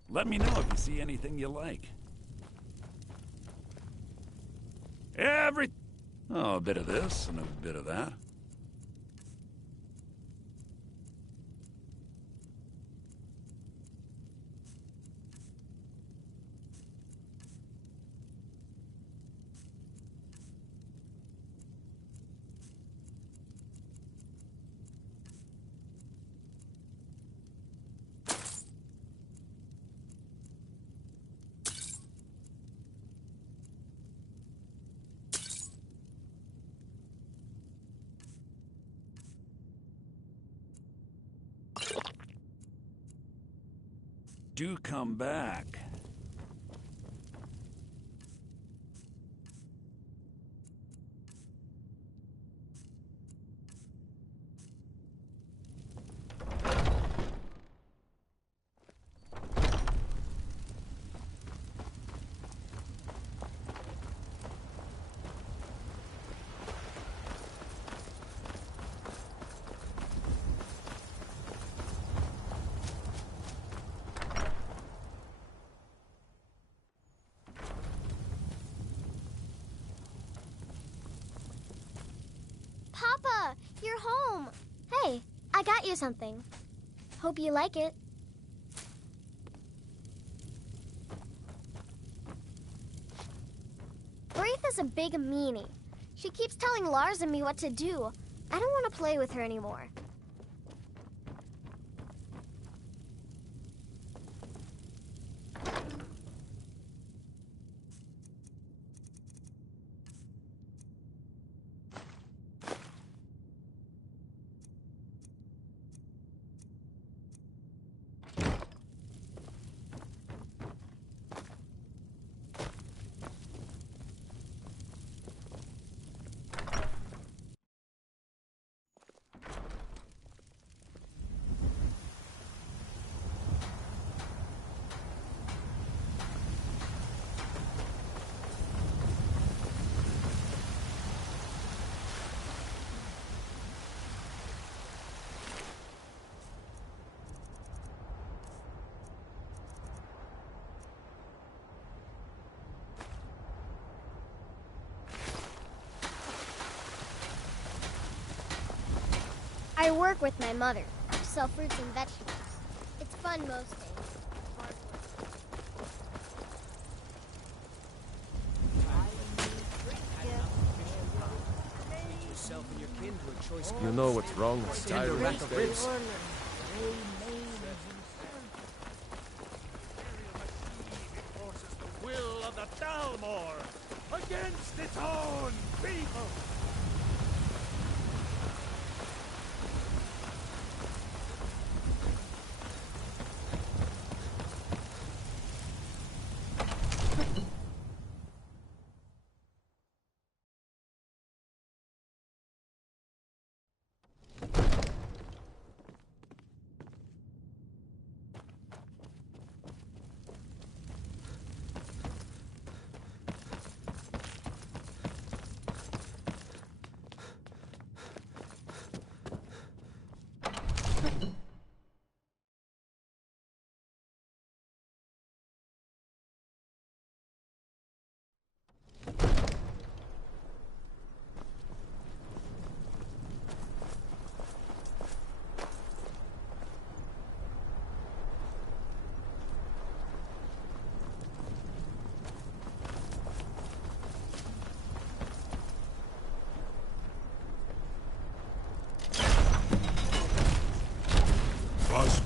Let me know if you see anything you like. Oh, a bit of this and a bit of that. Do come back. Papa, you're home. Hey, I got you something. Hope you like it. Braitha's a big meanie. She keeps telling Lars and me what to do. I don't want to play with her anymore. I work with my mother, sell fruits and vegetables. It's fun most days. Hard work. You know what's wrong with Skyrim these days? Forces the will of the Dalmor against its own people!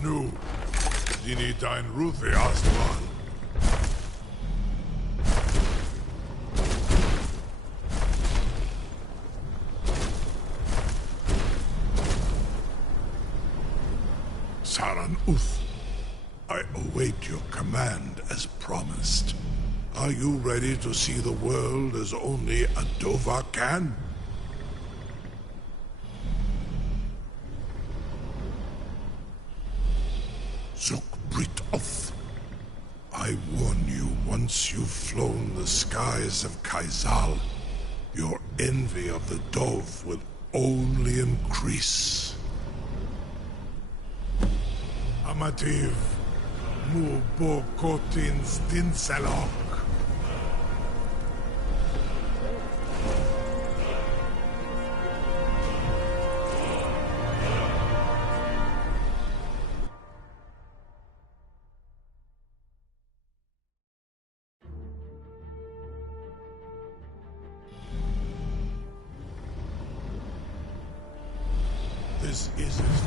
Nu, dini dein Ruthi Astman. Saran Uth, I await your command as promised. Are you ready to see the world as only a Dova can? Zuk Brit Oth, I warn you, once you've flown the skies of Kaizal, your envy of the Dove will only increase. Amativ, mu bo kotins dinselok. This is his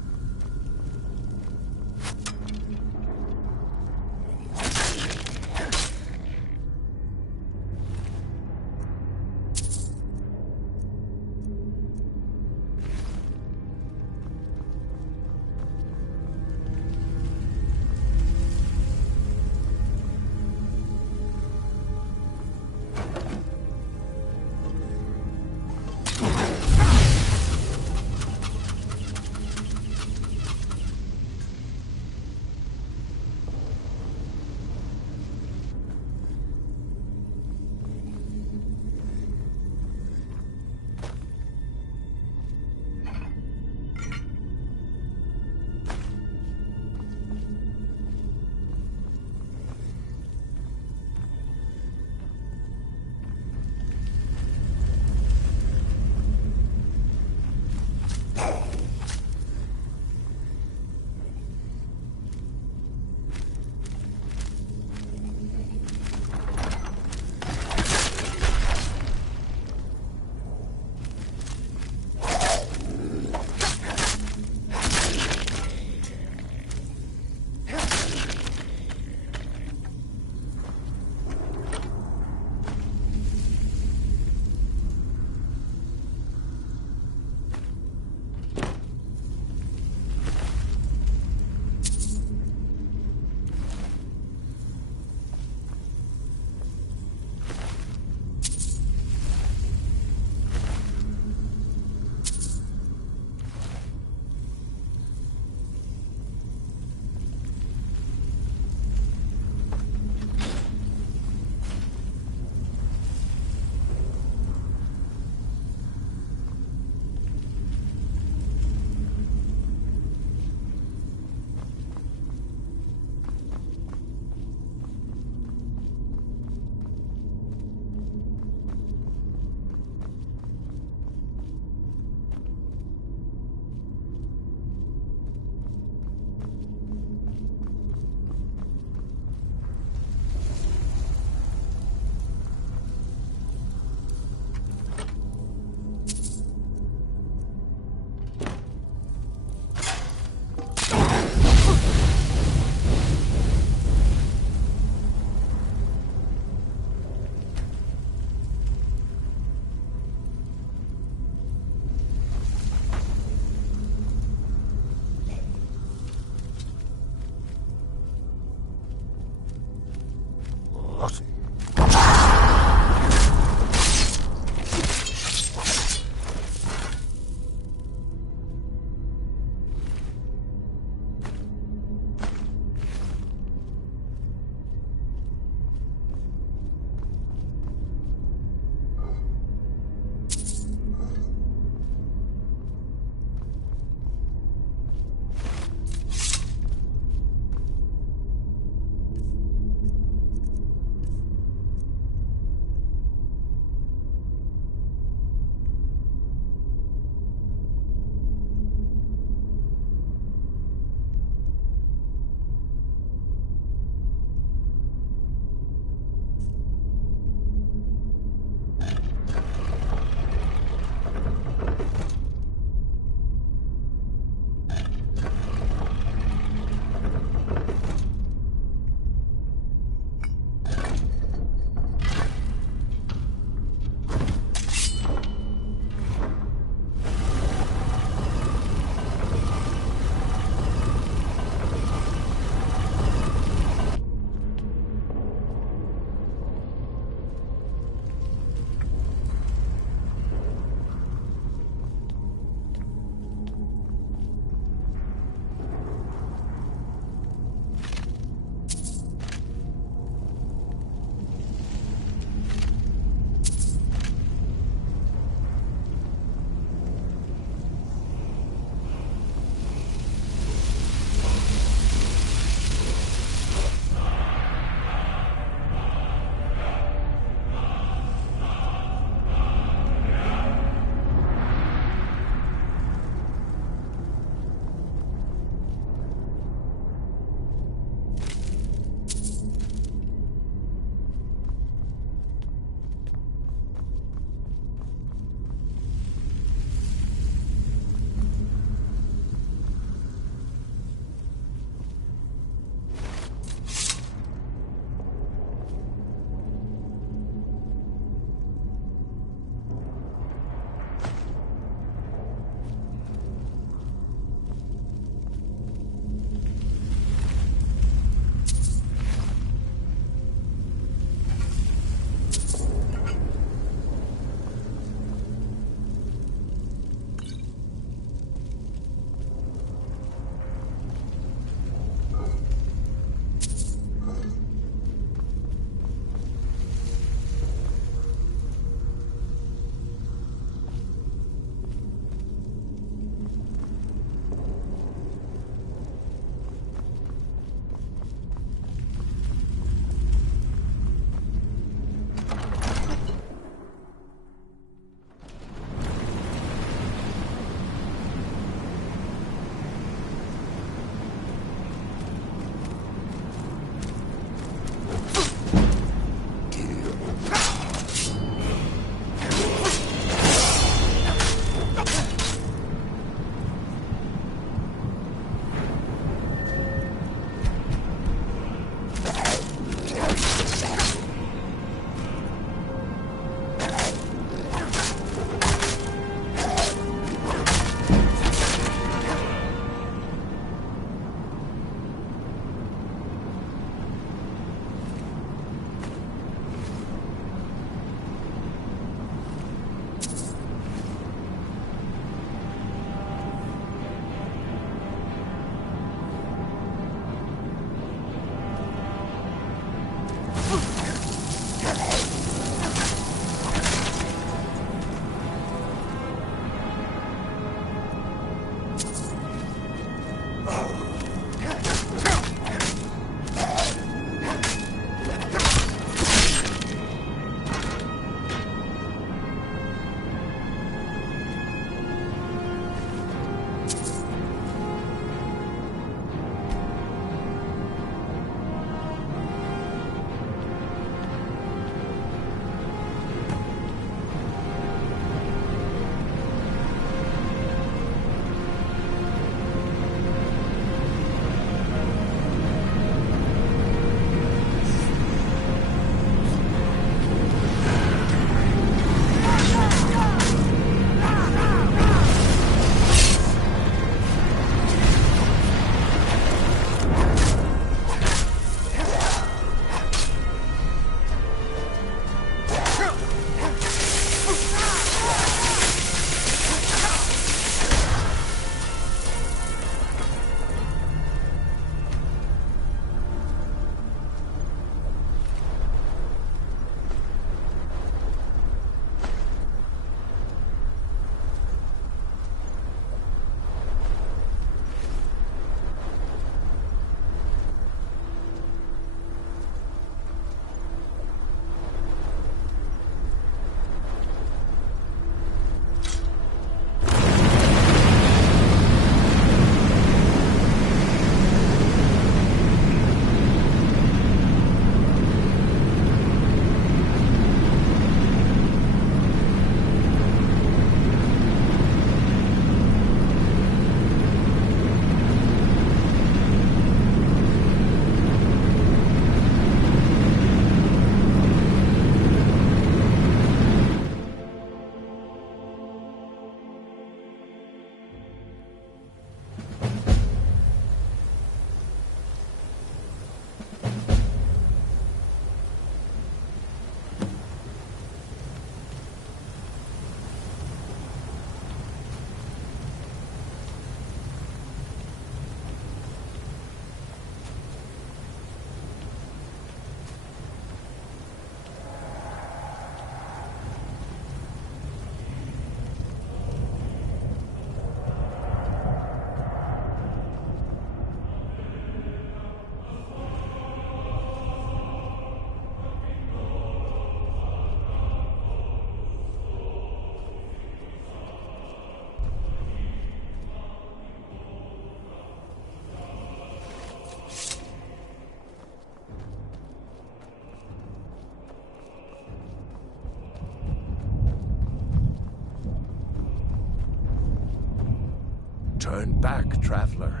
Turn back, traveler.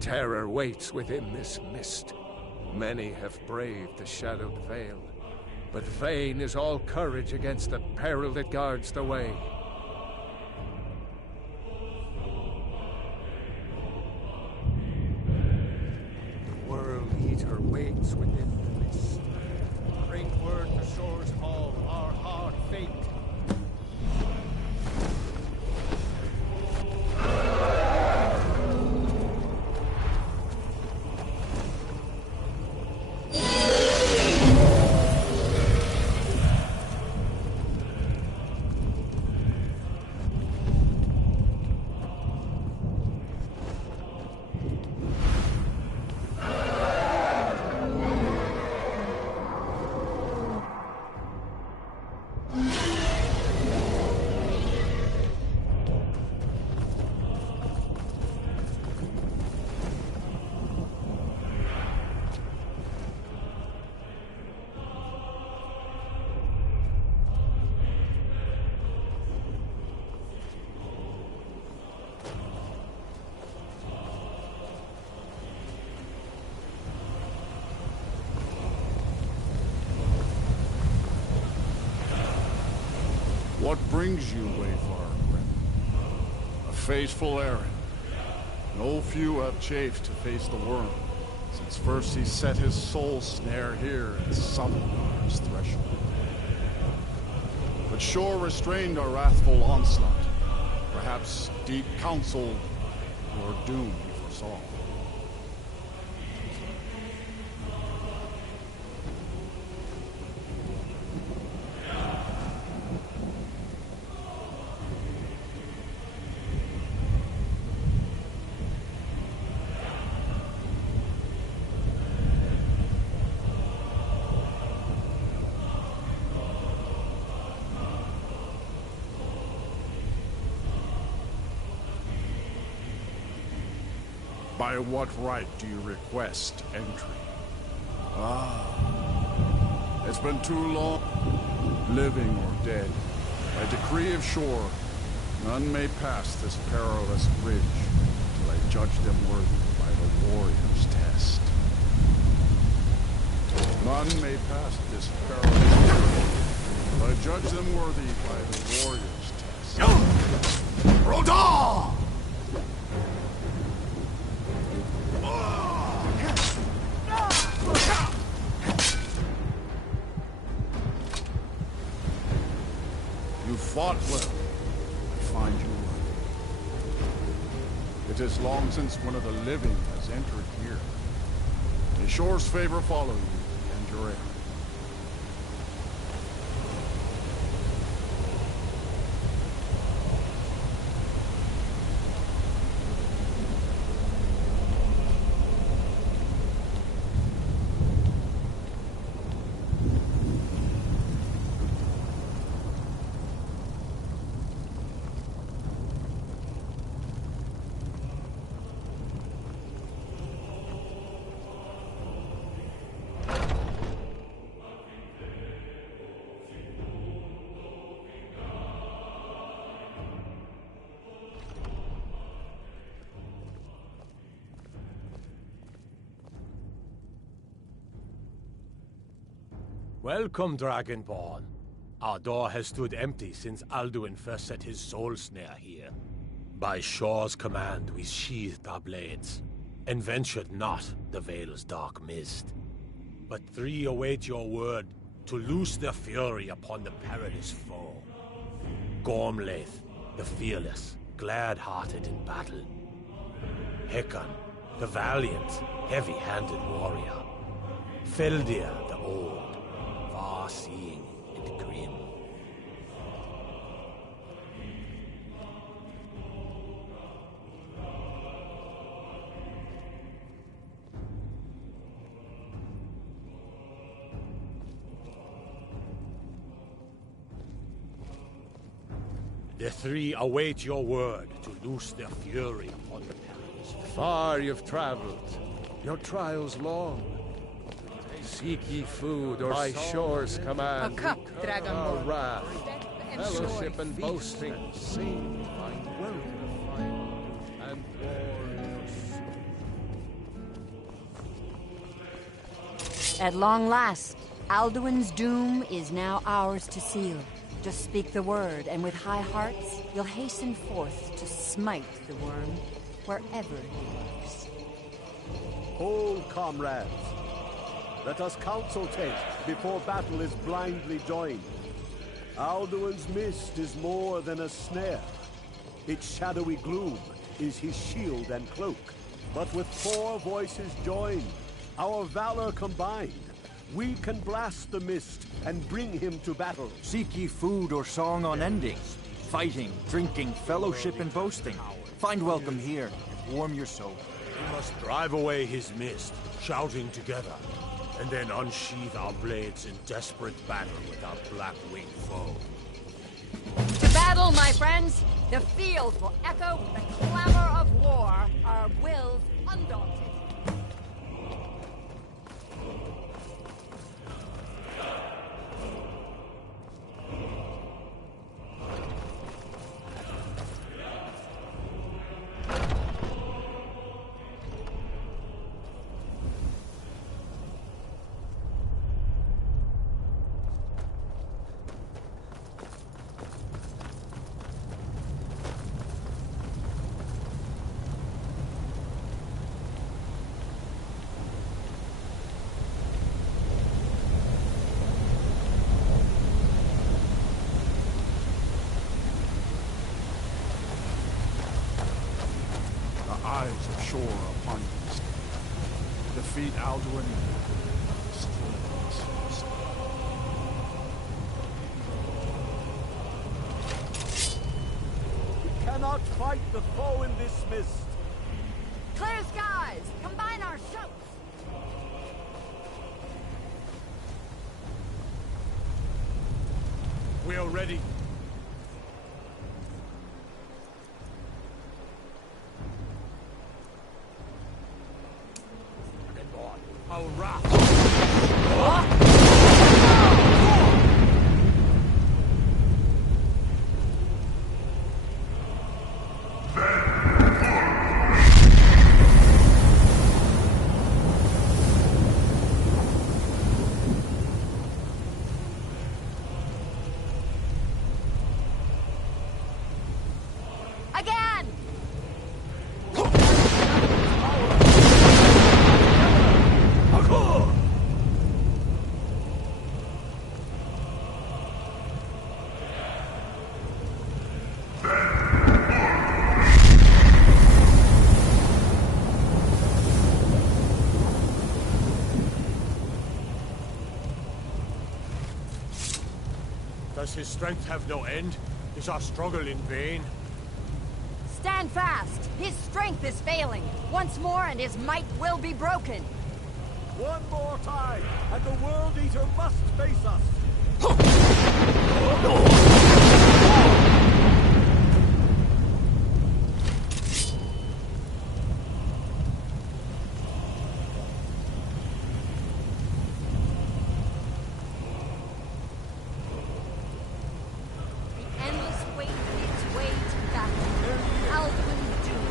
Terror waits within this mist. Many have braved the shadowed veil, but vain is all courage against the peril that guards the way. The World Eater waits within the mist. Bring word to Shore's Hall, our hard fate. What brings you, Wayfarer Grim? A fateful errand. No few have chafed to face the worm, since first he set his soul snare here at Summonar's threshold. But Shore restrained our wrathful onslaught. Perhaps deep counsel your doom he foresaw. By what right do you request entry? Ah, it's been too long, living or dead. By decree of Shore, none may pass this perilous bridge till I judge them worthy by the warrior's test. None may pass this perilous bridge till I judge them worthy by the warrior's test. Rodin! You fought well. I find you worthy. It is long since one of the living has entered here. May Shore's favor follow you and your errand. Welcome, Dragonborn. Our door has stood empty since Alduin first set his soul snare here. By Shore's command, we sheathed our blades, and ventured not the Vale's dark mist. But three await your word to loose their fury upon the perilous foe. Gormlaith, the fearless, glad-hearted in battle. Hekon, the valiant, heavy-handed warrior. Feldir, the old, far-seeing and grim. The three await your word to loose their fury upon the perilous. Far you've traveled, your trials long. Seek ye food, or by Shore's command, A cup, Dragonborn. wrath, fellowship and boasting, sing, find welcome, and glorious. At long last, Alduin's doom is now ours to seal. Just speak the word, and with high hearts, you'll hasten forth to smite the worm wherever he lurks. Hold, comrades. Let us counsel take before battle is blindly joined. Alduin's mist is more than a snare. Its shadowy gloom is his shield and cloak. But with 4 voices joined, our valor combined, we can blast the mist and bring him to battle. Seek ye food or song unending, fighting, drinking, fellowship, and boasting. Find welcome here, warm your soul. We must drive away his mist, shouting together, and then unsheath our blades in desperate battle with our black-winged foe. To battle, my friends! The field will echo with the clamor of war, our wills undaunted. Eyes of shore upon you. Defeat Alduin and destroy this mist. We cannot fight the foe in this mist. Clear skies! Combine our shouts! We are ready. Our wrath. Again! Does his strength have no end? Is our struggle in vain? Stand fast! His strength is failing. Once more and his might will be broken. One more time, and the World Eater must face us. The endless weight its way to battle. Alduin's doom.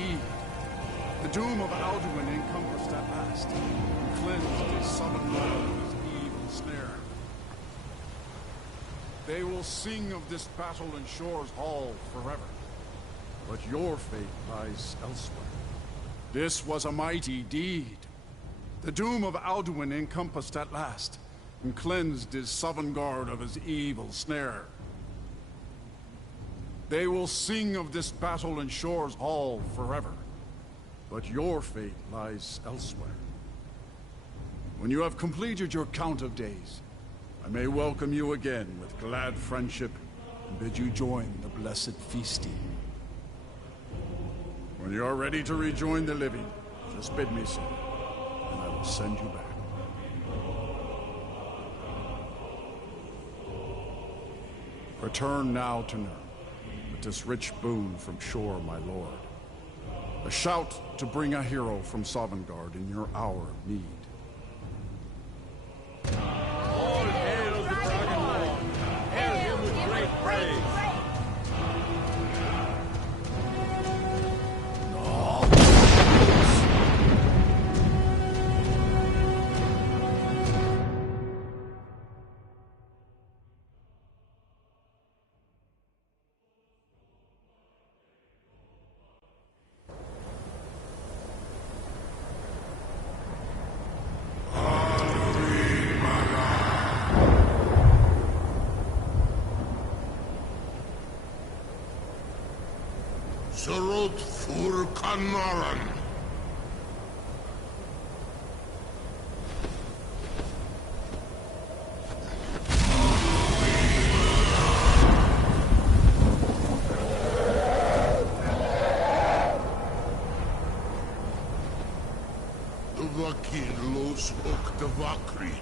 indeed. The doom of Alduin encompassed at last, and cleansed his southern world of his evil snare. They will sing of this battle in Shore's Hall forever, but your fate lies elsewhere. This was a mighty deed. The doom of Alduin encompassed at last, and cleansed his Sovngarde of his evil snare. They will sing of this battle in Shore's Hall forever, but your fate lies elsewhere. When you have completed your count of days, I may welcome you again with glad friendship and bid you join the blessed feasting. When you are ready to rejoin the living, just bid me so, and I will send you back. Return now to Nurn, with this rich boon from Shore, my lord. A shout to bring a hero from Sovngarde in your hour of need. All hail the Dragonborn! Hail him with great praise! Surut fur Kanaran. The Vakin los ok the Vakri.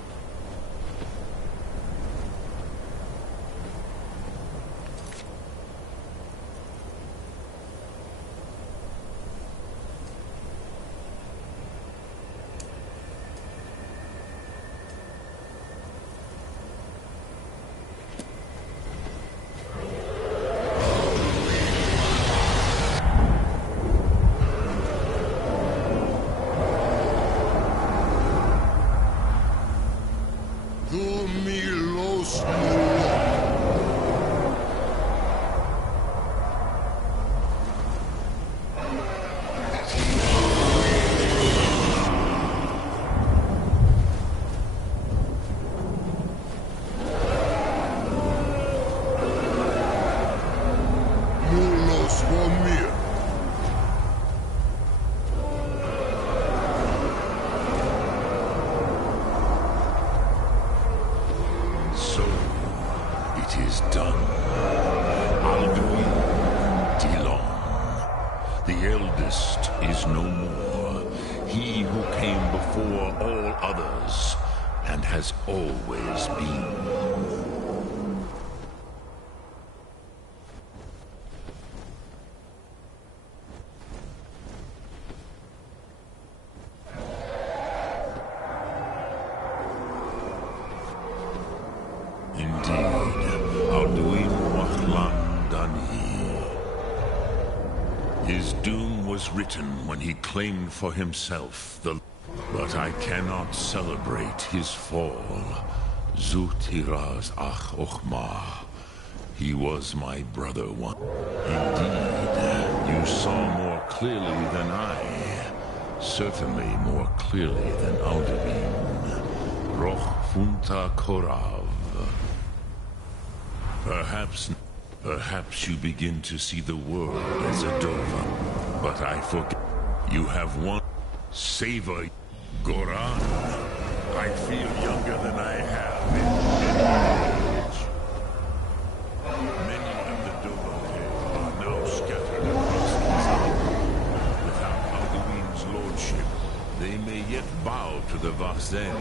His doom was written when he claimed for himself the... But I cannot celebrate his fall. Zutiraz ach ochma. He was my brother once. Indeed, you saw more clearly than I. Certainly more clearly than Alduin. Roch funta korav. Perhaps you begin to see the world as a Dova. But I forget. You have one. Savor. Goran. I feel younger than I have in age. Many of the Dova are now scattered across the south. Without Alduin's lordship, they may yet bow to the Vasen,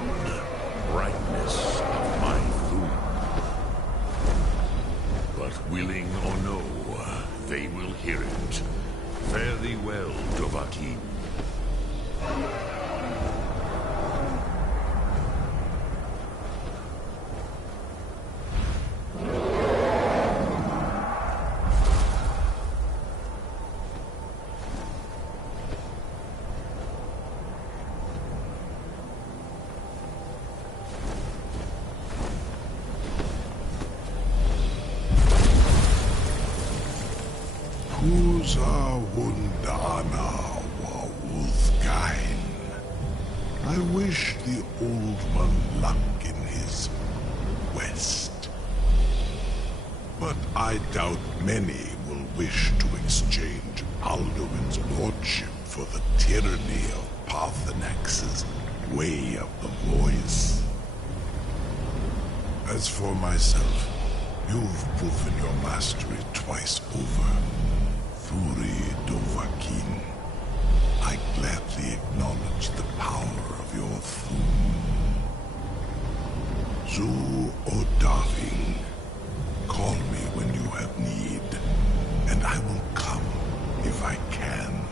brightness of my Thum. But willing or no, they will hear it. Fare thee well, Dovahkiin. Kuza Wundana Wawuthkain. I wish the Old One luck in his quest. But I doubt many will wish to exchange Alduin's lordship for the tyranny of Parthenax's Way of the Voice. As for myself, you've proven your mastery twice over. Thuri Dovahkiin, I gladly acknowledge the power of your Thum. Zu Odahing, call me when you have need, and I will come if I can.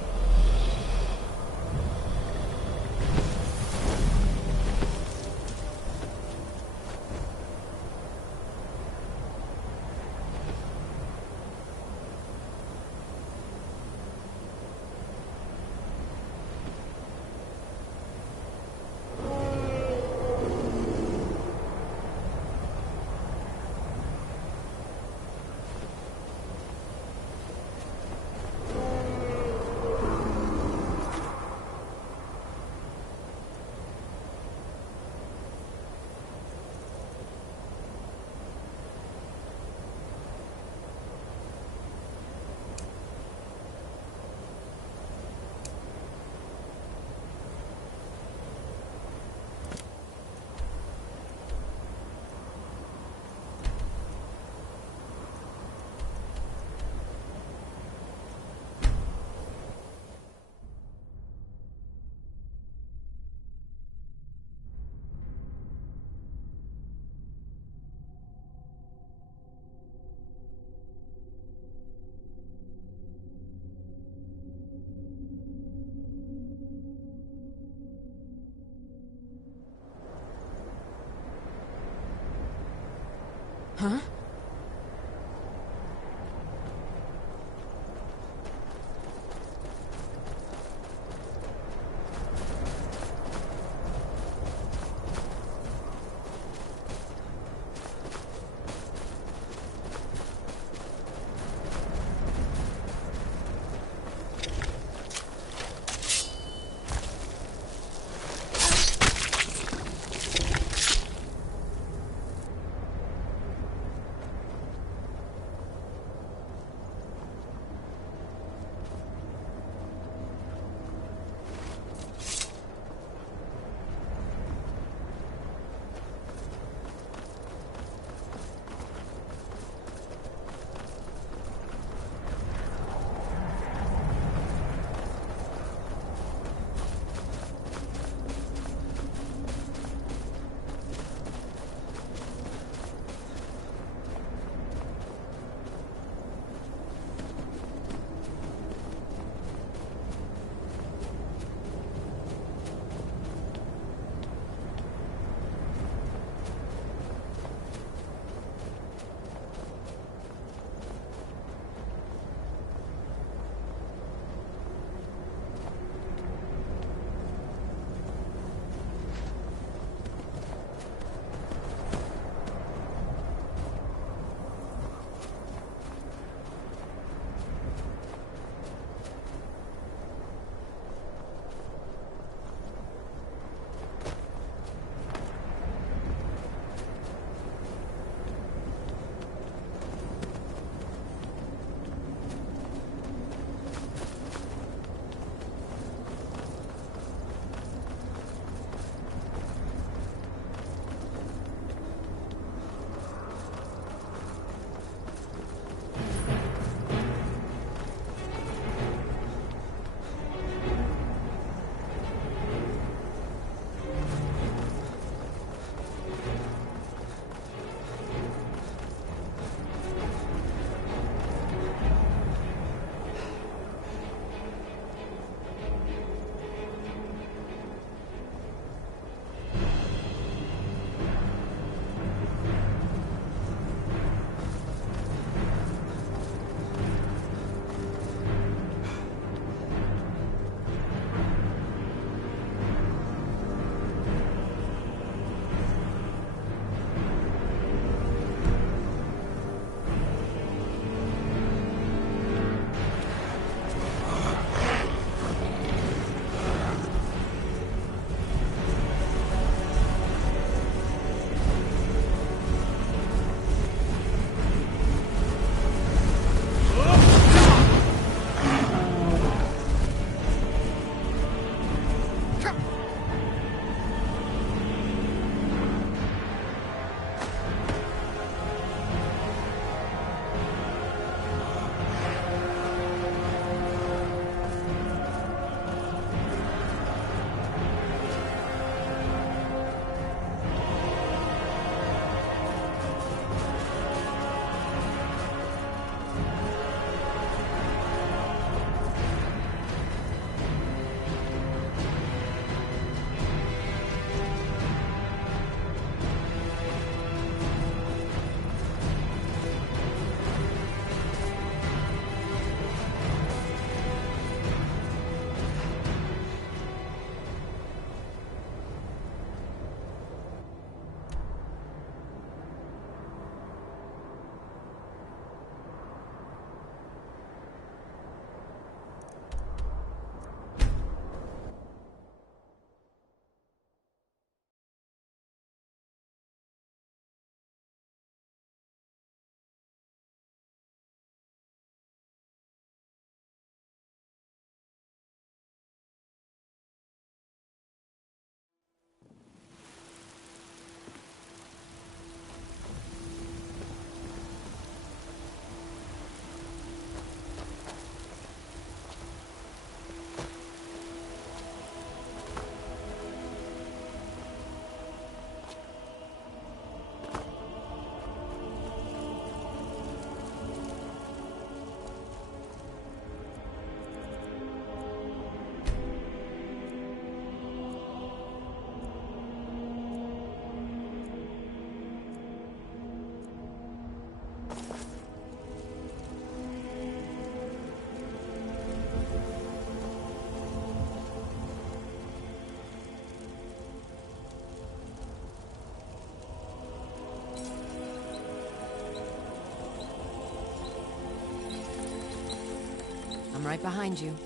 I'm right behind you.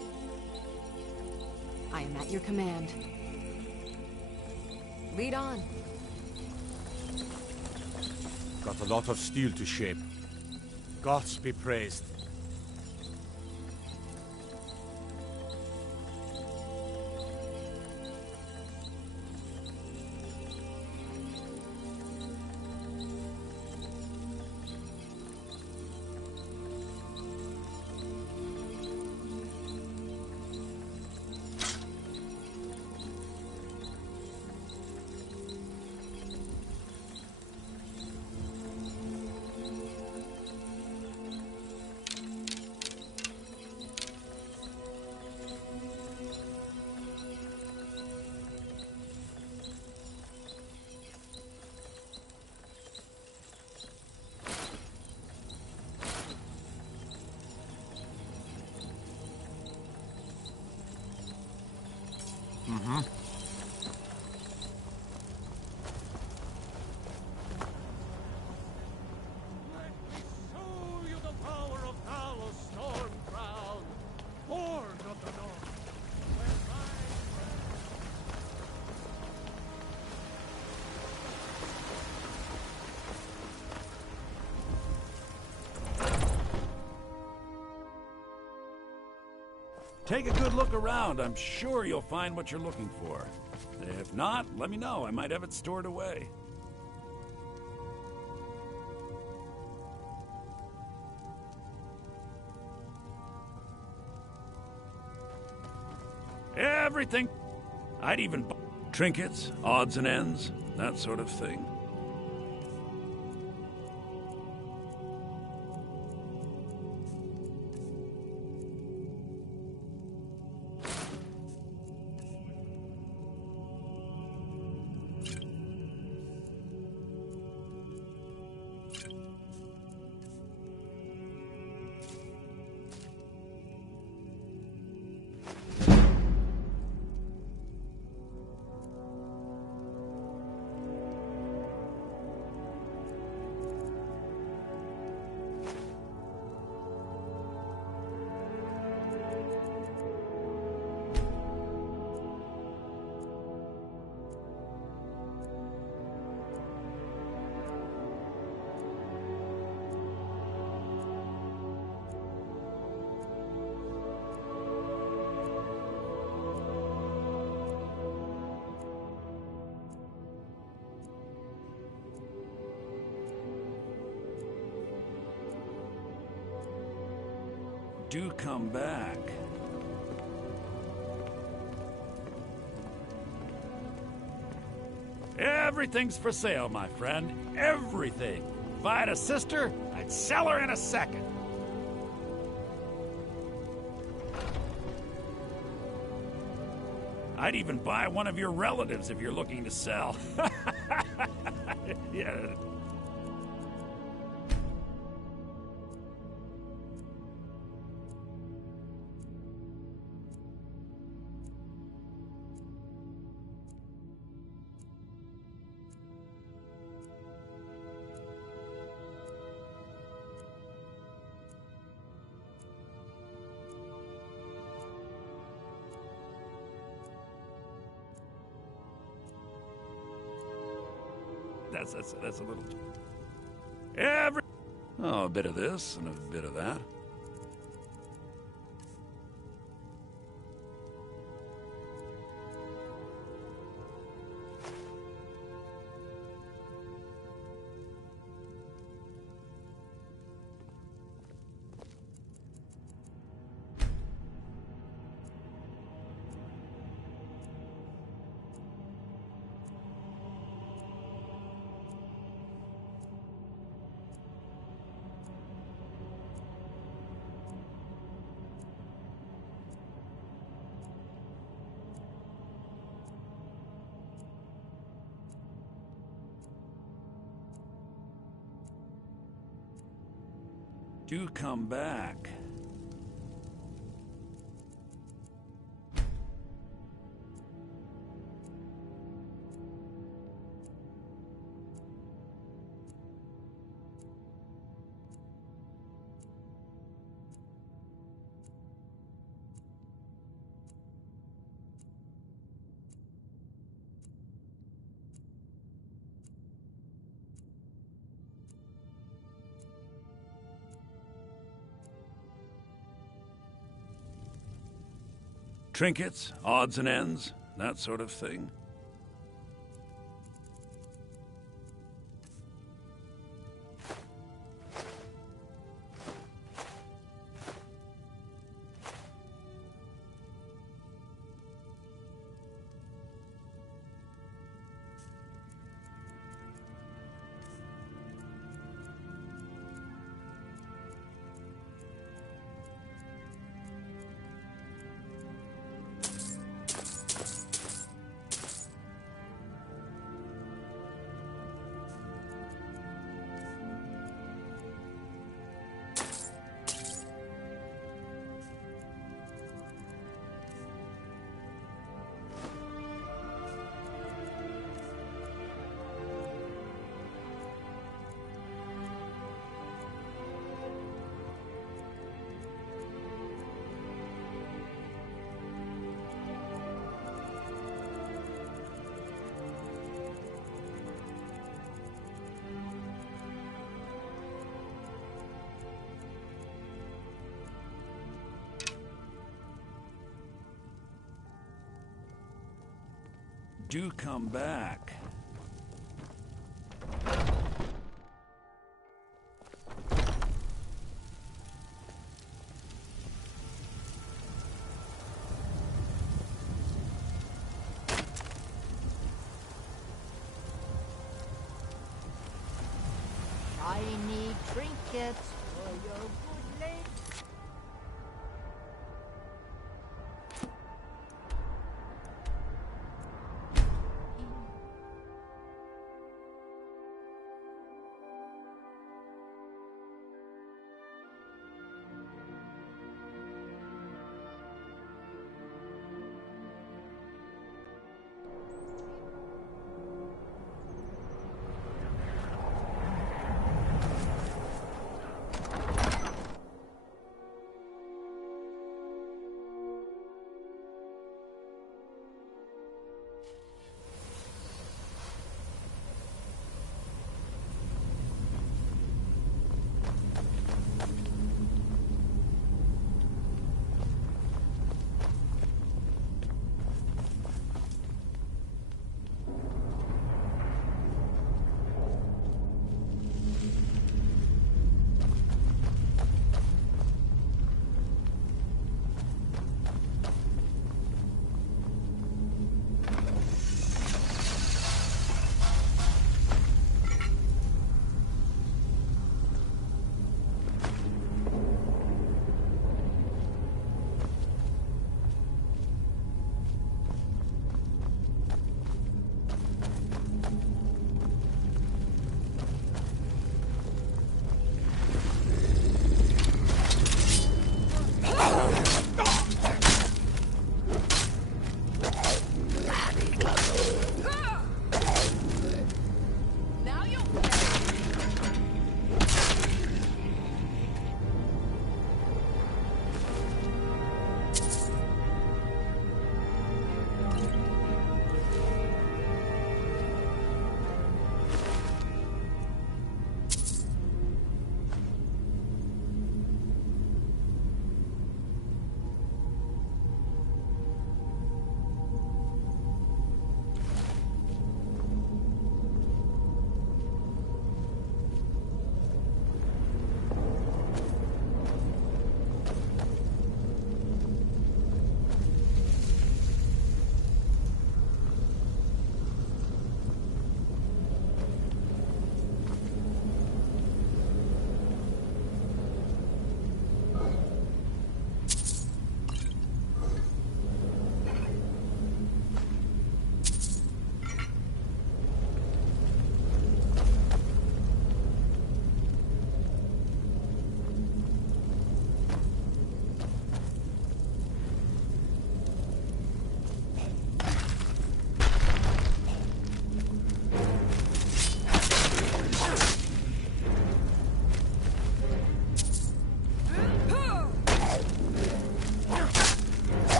I am at your command. Lead on. Got a lot of steel to shape. Gods be praised. Mm-hmm. Show you the power of Talos Storm Crown, born of the North. Take a good look around. I'm sure you'll find what you're looking for. If not, let me know. I might have it stored away. Everything. I'd even buy trinkets, odds and ends, that sort of thing. Do come back. Everything's for sale, my friend. Everything. If I had a sister, I'd sell her in a second. I'd even buy one of your relatives if you're looking to sell. Yeah. That's a little... Oh, a bit of this and a bit of that. Do come back. Trinkets, odds and ends, that sort of thing. Do come back. Shiny trinkets for your good lady.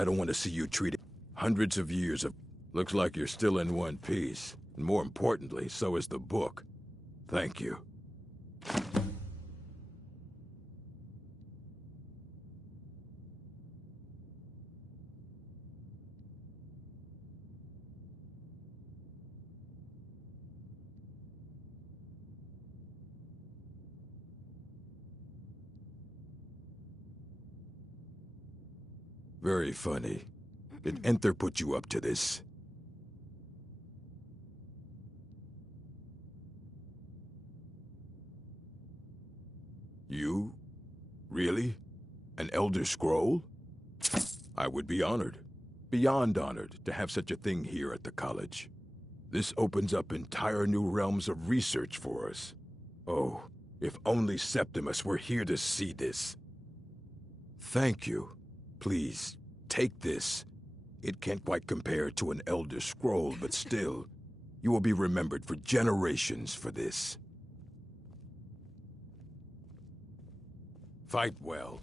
I don't want to see you treated. Hundreds of years of... Looks like you're still in one piece. And more importantly, so is the book. Thank you. Very funny. Did Enter put you up to this? You? Really? An Elder Scroll? I would be honored. Beyond honored to have such a thing here at the college. This opens up entire new realms of research for us. Oh, if only Septimus were here to see this. Thank you. Please, take this. It can't quite compare to an Elder Scroll, but still, you will be remembered for generations for this. Fight well.